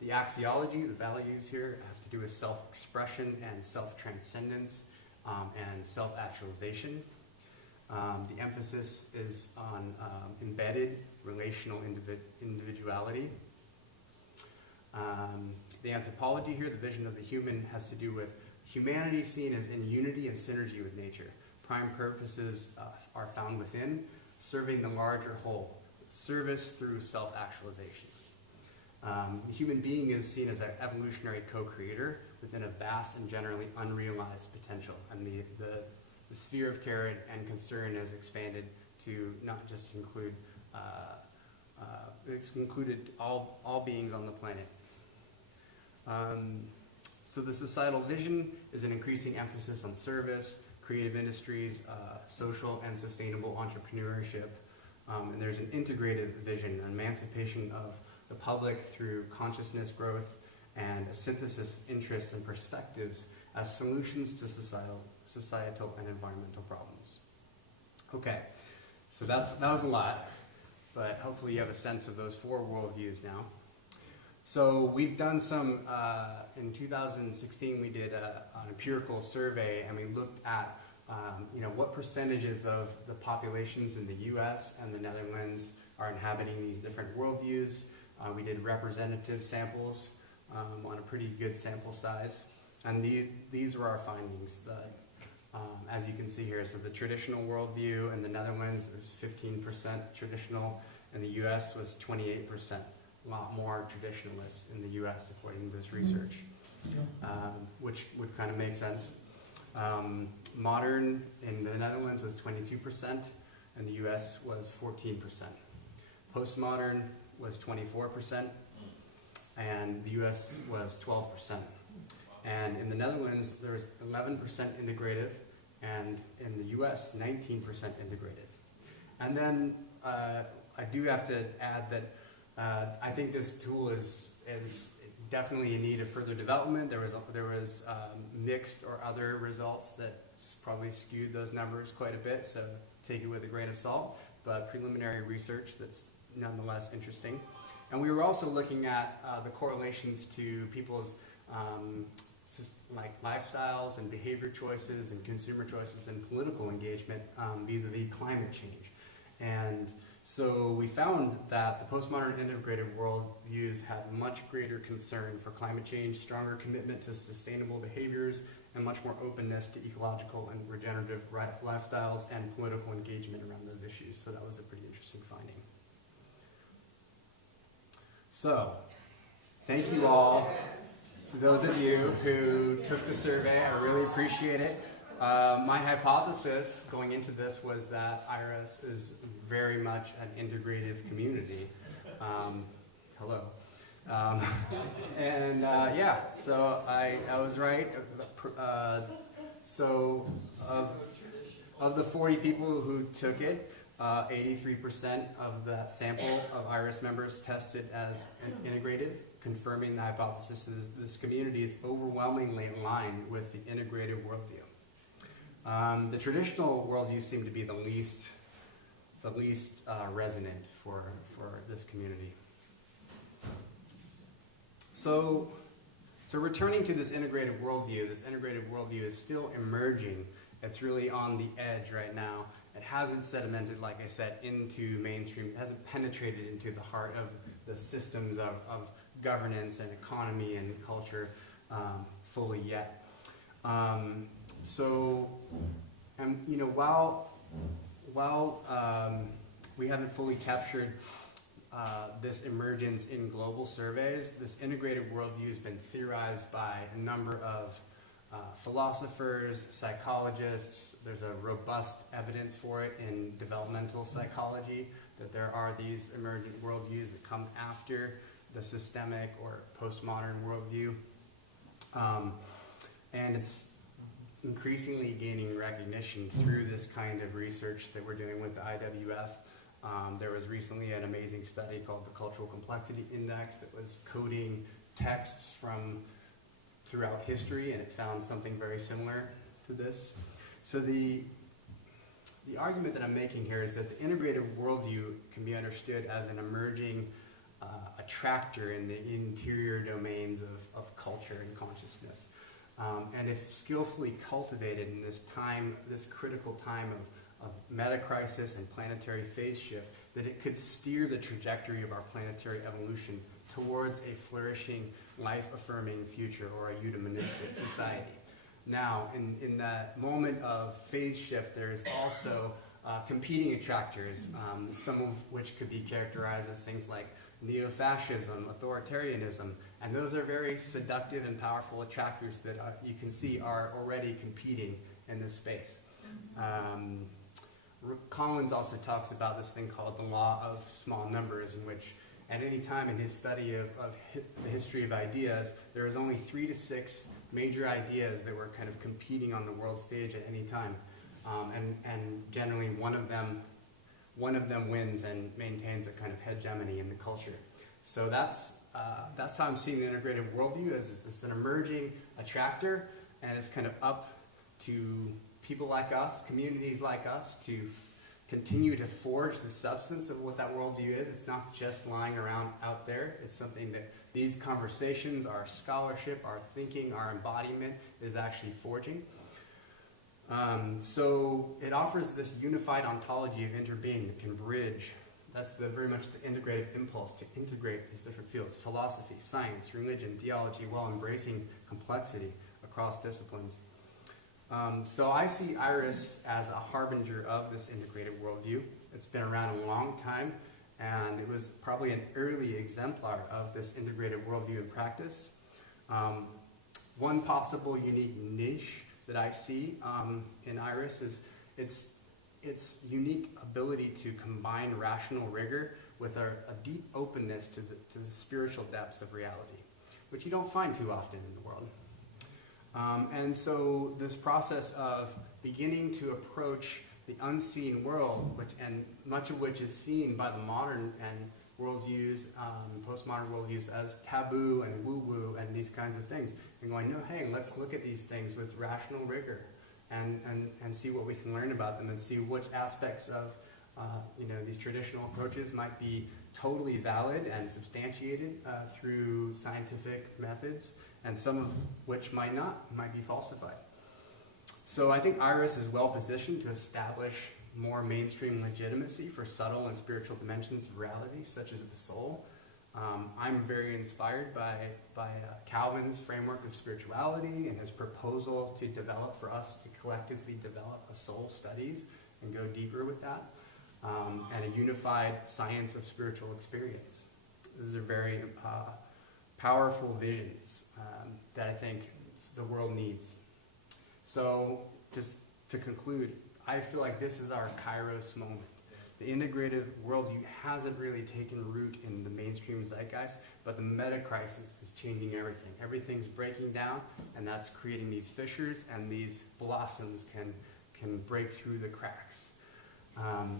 The axiology, the values here, have to do with self-expression and self-transcendence and self-actualization. The emphasis is on embedded relational individuality. The anthropology here, the vision of the human, has to do with humanity seen as in unity and synergy with nature. Prime purposes are found within. serving the larger whole, service through self-actualization. The human being is seen as an evolutionary co-creator within a vast and generally unrealized potential, and the sphere of care and concern has expanded to not just include, it's included all beings on the planet. So the societal vision is an increasing emphasis on service, creative industries, social and sustainable entrepreneurship, and there's an integrative vision, an emancipation of the public through consciousness growth and a synthesis of interests and perspectives as solutions to societal and environmental problems. Okay, so that was a lot, but hopefully you have a sense of those 4 worldviews now. So we've done some, in 2016 we did an empirical survey, and we looked at what percentages of the populations in the US and the Netherlands are inhabiting these different worldviews. We did representative samples on a pretty good sample size, and these were our findings. As you can see here, so the traditional worldview in the Netherlands, there's 15% traditional, and the US was 28%. A lot more traditionalists in the US according to this research, which would kind of make sense. Modern in the Netherlands was 22%, and the US was 14%. Postmodern was 24%, and the US was 12%. And in the Netherlands, there was 11% integrative, and in the US, 19% integrative. And then I do have to add that I think this tool is definitely in need of further development. There was mixed or other results that probably skewed those numbers quite a bit, so take it with a grain of salt, but preliminary research that's nonetheless interesting. And we were also looking at the correlations to people's like lifestyles and behavior choices and consumer choices and political engagement vis-a-vis climate change. And so we found that the postmodern integrative worldviews had much greater concern for climate change, stronger commitment to sustainable behaviors, and much more openness to ecological and regenerative lifestyles and political engagement around those issues. So that was a pretty interesting finding. So, thank you all to those of you who took the survey. I really appreciate it. My hypothesis going into this was that IRAS is very much an integrative community. Hello. Yeah, so I was right. So of the 40 people who took it, 83% of that sample of IRAS members tested as integrative, confirming the hypothesis that this community is overwhelmingly aligned with the integrative worldview. The traditional worldview seemed to be the least resonant for this community. So returning to this integrative worldview is still emerging. It's really on the edge right now. It hasn't sedimented, like I said, into mainstream. It hasn't penetrated into the heart of the systems of governance and economy and culture fully yet. While we haven't fully captured this emergence in global surveys, this integrative worldview has been theorized by a number of philosophers, psychologists. There's a robust evidence for it in developmental psychology, that there are these emergent worldviews that come after the systemic or postmodern worldview. And it's increasingly gaining recognition through this kind of research that we're doing with the IWF. There was recently an amazing study called the Cultural Complexity Index that was coding texts from throughout history, and it found something very similar to this. So the argument that I'm making here is that the integrative worldview can be understood as an emerging attractor in the interior domains of culture and consciousness. And if skillfully cultivated in this critical time of meta-crisis and planetary phase shift, that it could steer the trajectory of our planetary evolution towards a flourishing, life-affirming future or a eudaimonistic society. Now, in that moment of phase shift, there is also competing attractors, some of which could be characterized as things like neo-fascism, authoritarianism, and those are very seductive and powerful attractors that you can see are already competing in this space. Collins also talks about this thing called the law of small numbers, in which at any time in his study of the history of ideas, there was only 3 to 6 major ideas that were kind of competing on the world stage at any time. And generally one of them wins and maintains a kind of hegemony in the culture. So that's how I'm seeing the integrated worldview, as it's an emerging attractor, and it's kind of up to people like us, communities like us, to continue to forge the substance of what that worldview is. It's not just lying around out there. It's something that these conversations, our scholarship, our thinking, our embodiment is actually forging. So it offers this unified ontology of interbeing that can bridge. That's very much the integrative impulse, to integrate these different fields: philosophy, science, religion, theology, while embracing complexity across disciplines. So I see IRAS as a harbinger of this integrated worldview. It's been around a long time, and it was probably an early exemplar of this integrated worldview in practice. One possible unique niche that I see in IRAS is its unique ability to combine rational rigor with a deep openness to the spiritual depths of reality, which you don't find too often in the world. And so this process of beginning to approach the unseen world, and much of which is seen by the modern and worldviews, postmodern worldviews, as taboo and woo-woo and these kinds of things, and going, no, hey, let's look at these things with rational rigor and see what we can learn about them, and see which aspects of these traditional approaches might be totally valid and substantiated through scientific methods, and some of which might not, might be falsified. So I think IRAS is well positioned to establish more mainstream legitimacy for subtle and spiritual dimensions of reality, such as the soul. I'm very inspired by Calvin's framework of spirituality and his proposal to develop, for us to collectively develop a soul studies and go deeper with that, and a unified science of spiritual experience. These are very powerful visions that I think the world needs. So just to conclude, I feel like this is our Kairos moment. The integrative worldview hasn't really taken root in the mainstream zeitgeist, but the meta-crisis is changing everything. Everything's breaking down, and that's creating these fissures, and these blossoms can break through the cracks.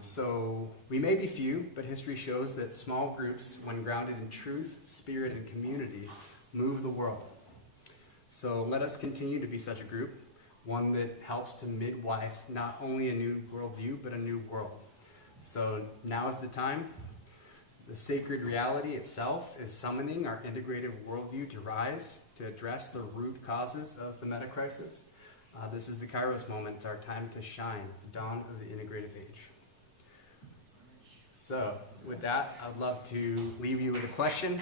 So we may be few, but history shows that small groups, when grounded in truth, spirit, and community, move the world. So let us continue to be such a group, one that helps to midwife not only a new worldview, but a new world. So now is the time. The sacred reality itself is summoning our integrative worldview to rise, to address the root causes of the meta-crisis. This is the Kairos moment. It's our time to shine, the dawn of the integrative age. So with that, I'd love to leave you with a question.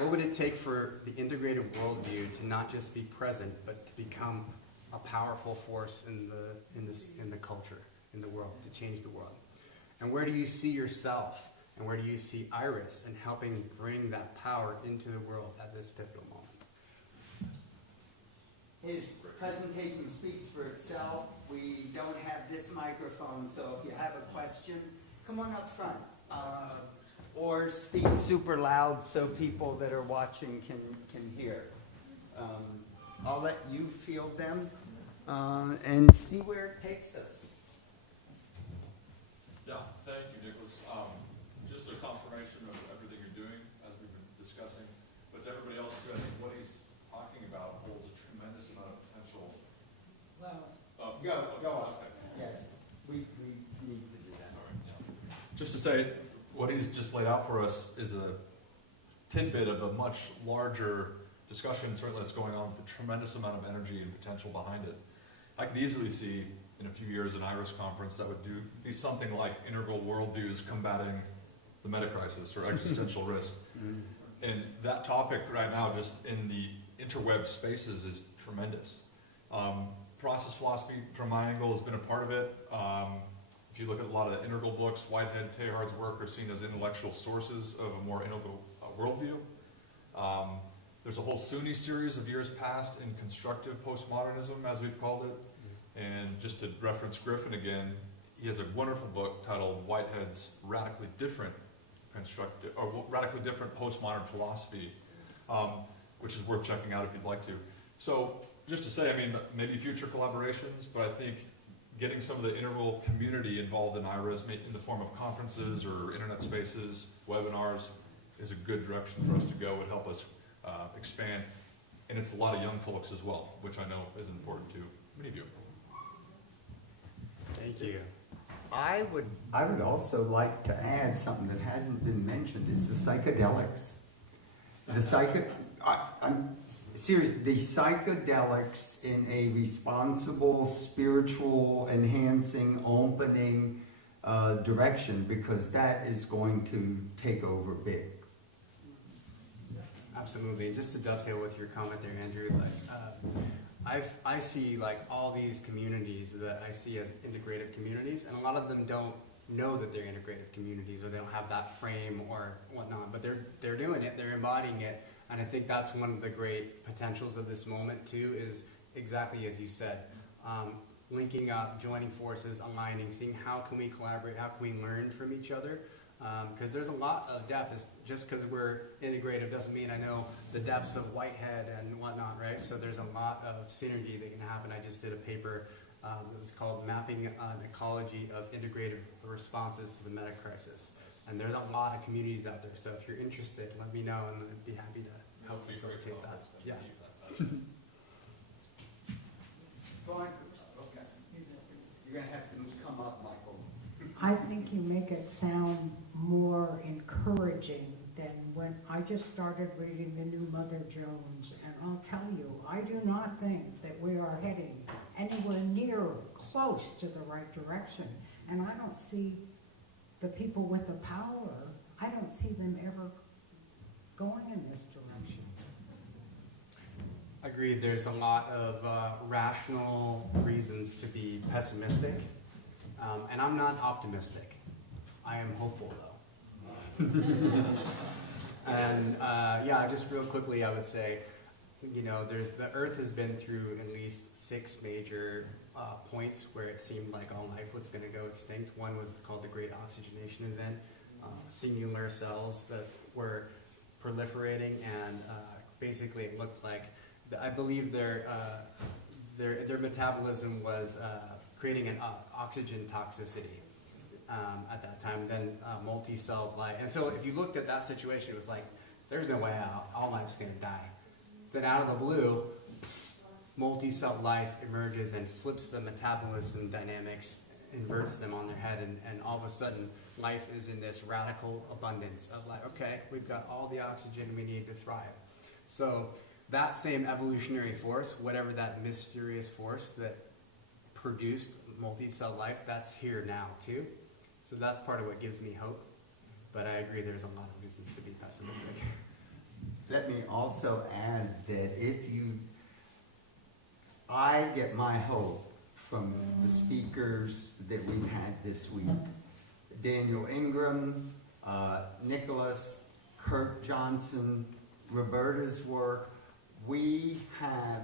What would it take for the integrated worldview to not just be present, but to become a powerful force in the culture, in the world, to change the world? And where do you see yourself, and where do you see IRAS in helping bring that power into the world at this pivotal moment? His presentation speaks for itself. We don't have this microphone, so if you have a question, come on up front. Or speak super loud so people that are watching can hear. I'll let you field them and see where it takes us. Yeah, thank you, Nicholas. Just a confirmation of everything you're doing, as we've been discussing. But to everybody else too, I think what he's talking about holds a tremendous amount of potential. Go off. Yes, we need to do that. Sorry. Yeah. Just to say, what he's just laid out for us is a tidbit of a much larger discussion, certainly that's going on with a tremendous amount of energy and potential behind it. I could easily see in a few years an IRAS conference that would be something like integral worldviews combating the meta-crisis or existential risk. And that topic right now, just in the interweb spaces is tremendous. Process philosophy, from my angle, has been a part of it. If you look at a lot of the integral books, Whitehead, Teilhard's work are seen as intellectual sources of a more integral worldview. There's a whole Sunni series of years past in constructive postmodernism, as we've called it. And just to reference Griffin again, he has a wonderful book titled Whitehead's Radically Different Postmodern Philosophy, which is worth checking out if you'd like to. So just to say, I mean, maybe future collaborations, but I think getting some of the integral community involved in IRAS in the form of conferences or internet spaces, webinars, is a good direction for us to go. It would help us expand. And it's a lot of young folks as well, which I know is important to many of you. Thank you. I would also like to add something that hasn't been mentioned, is the psychedelics. I'm serious, the psychedelics in a responsible, spiritual, enhancing, opening direction, because that is going to take over big. Absolutely, and just to dovetail with your comment there, Andrew, like I see like all these communities that I see as integrative communities, and a lot of them don't know that they're integrative communities, or they don't have that frame or whatnot, but they're doing it, they're embodying it, and I think that's one of the great potentials of this moment too, is exactly as you said, linking up, joining forces, aligning, seeing how can we collaborate, how can we learn from each other. Because there's a lot of depth. Just because we're integrative doesn't mean I know the depths of Whitehead and whatnot, right? So there's a lot of synergy that can happen. I just did a paper that was called Mapping an Ecology of Integrative Responses to the Meta Crisis. And there's a lot of communities out there. So if you're interested, let me know, and I'd be happy to help facilitate that. Yeah. Brian, you're going to have to come up, Michael. I think you make it sound more encouraging than when I just started reading the new Mother Jones, and I'll tell you, I do not think that we are heading anywhere near close to the right direction. And I don't see the people with the power, I don't see them ever going in this direction. Agreed, there's a lot of rational reasons to be pessimistic. And I'm not optimistic. I am hopeful, though. And yeah, just real quickly, I would say, you know, the Earth has been through at least 6 major points where it seemed like all life was going to go extinct. One was called the Great Oxygenation Event. Singular cells that were proliferating, and basically it looked like, I believe their metabolism was creating an oxygen toxicity at that time, then multi-celled life. And so if you looked at that situation, it was like, there's no way out, all life's gonna die. Then out of the blue, multi-celled life emerges and flips the metabolism dynamics, inverts them on their head, and all of a sudden, life is in this radical abundance of like, okay, we've got all the oxygen we need to thrive. So that same evolutionary force, whatever that mysterious force that produced multi-cell life, that's here now too. So that's part of what gives me hope. But I agree there's a lot of reasons to be pessimistic. Let me also add that I get my hope from the speakers that we've had this week. Daniel Ingram, Nicholas, Kirk Johnson, Roberta's work. We have,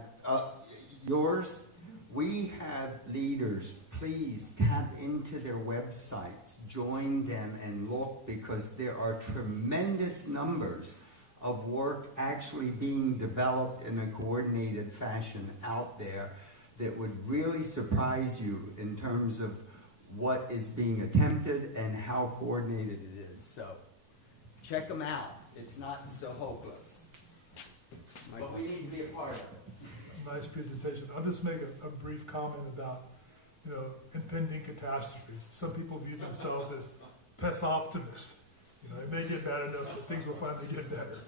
yours, we have leaders. Please tap into their websites, join them and look, because there are tremendous numbers of work actually being developed in a coordinated fashion out there that would really surprise you in terms of what is being attempted and how coordinated it is. So check them out. It's not so hopeless. But we need to be a part of it. Nice presentation. I'll just make a brief comment about, you know, impending catastrophes. Some people view themselves as pest optimists. You know, it may get bad enough, but things will finally get better.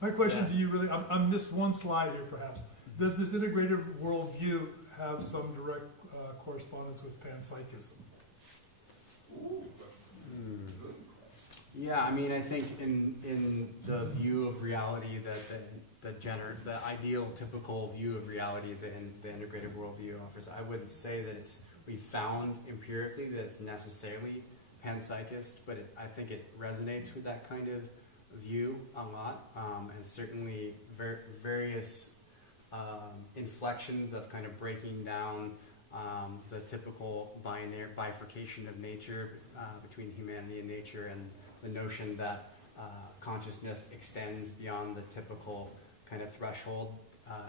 My question to you really, I missed one slide here perhaps. Does this integrated worldview have some direct correspondence with panpsychism? Yeah, I mean, I think in the view of reality that the ideal, typical view of reality that the integrated worldview offers. I wouldn't say that we found empirically that it's necessarily panpsychist, but I think it resonates with that kind of view a lot, and certainly various inflections of kind of breaking down the typical bifurcation of nature between humanity and nature, and the notion that consciousness extends beyond the typical kind of threshold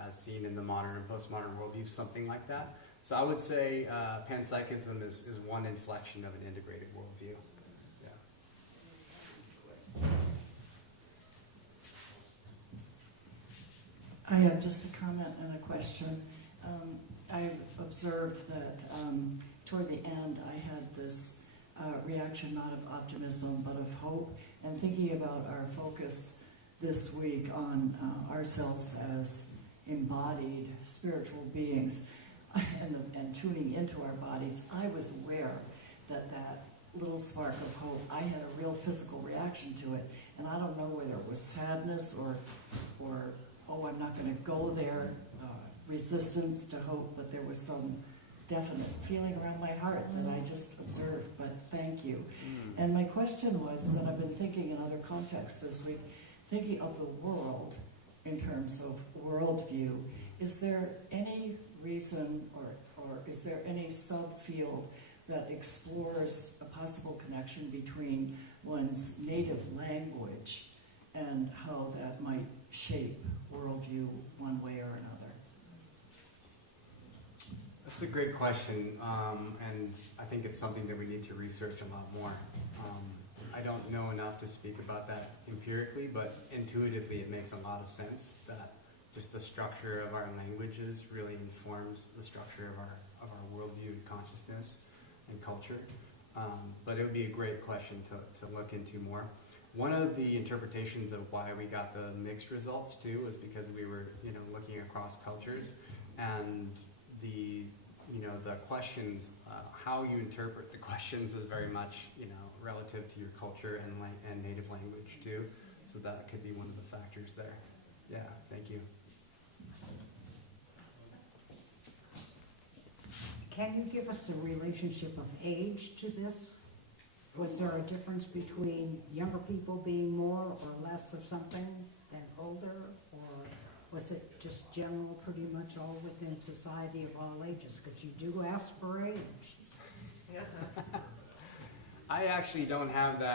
as seen in the modern and postmodern worldview, something like that. So I would say panpsychism is one inflection of an integrated worldview. I have just a comment and a question. I've observed that toward the end I had this reaction not of optimism but of hope, and thinking about our focus this week on ourselves as embodied spiritual beings and tuning into our bodies. I was aware that little spark of hope, I had a real physical reaction to it, and I don't know whether it was sadness or oh, I'm not going to go there, resistance to hope, but there was some definite feeling around my heart that I just observed, but thank you. And my question was that I've been thinking in other contexts this week, thinking of the world in terms of worldview. Is there any reason or is there any subfield that explores a possible connection between one's native language and how that might shape worldview one way or another? That's a great question, and I think it's something that we need to research a lot more. I don't know enough to speak about that empirically, but intuitively it makes a lot of sense that just the structure of our languages really informs the structure of our worldview and consciousness and culture. But it would be a great question to look into more. One of the interpretations of why we got the mixed results too was because we were, looking across cultures, and the questions, how you interpret the questions is very much, relative to your culture and native language too. So that could be one of the factors there. Yeah, thank you. Can you give us a relationship of age to this? Was there a difference between younger people being more or less of something than older? Or was it just general, pretty much all within society of all ages? Because you do ask for age. I actually don't have that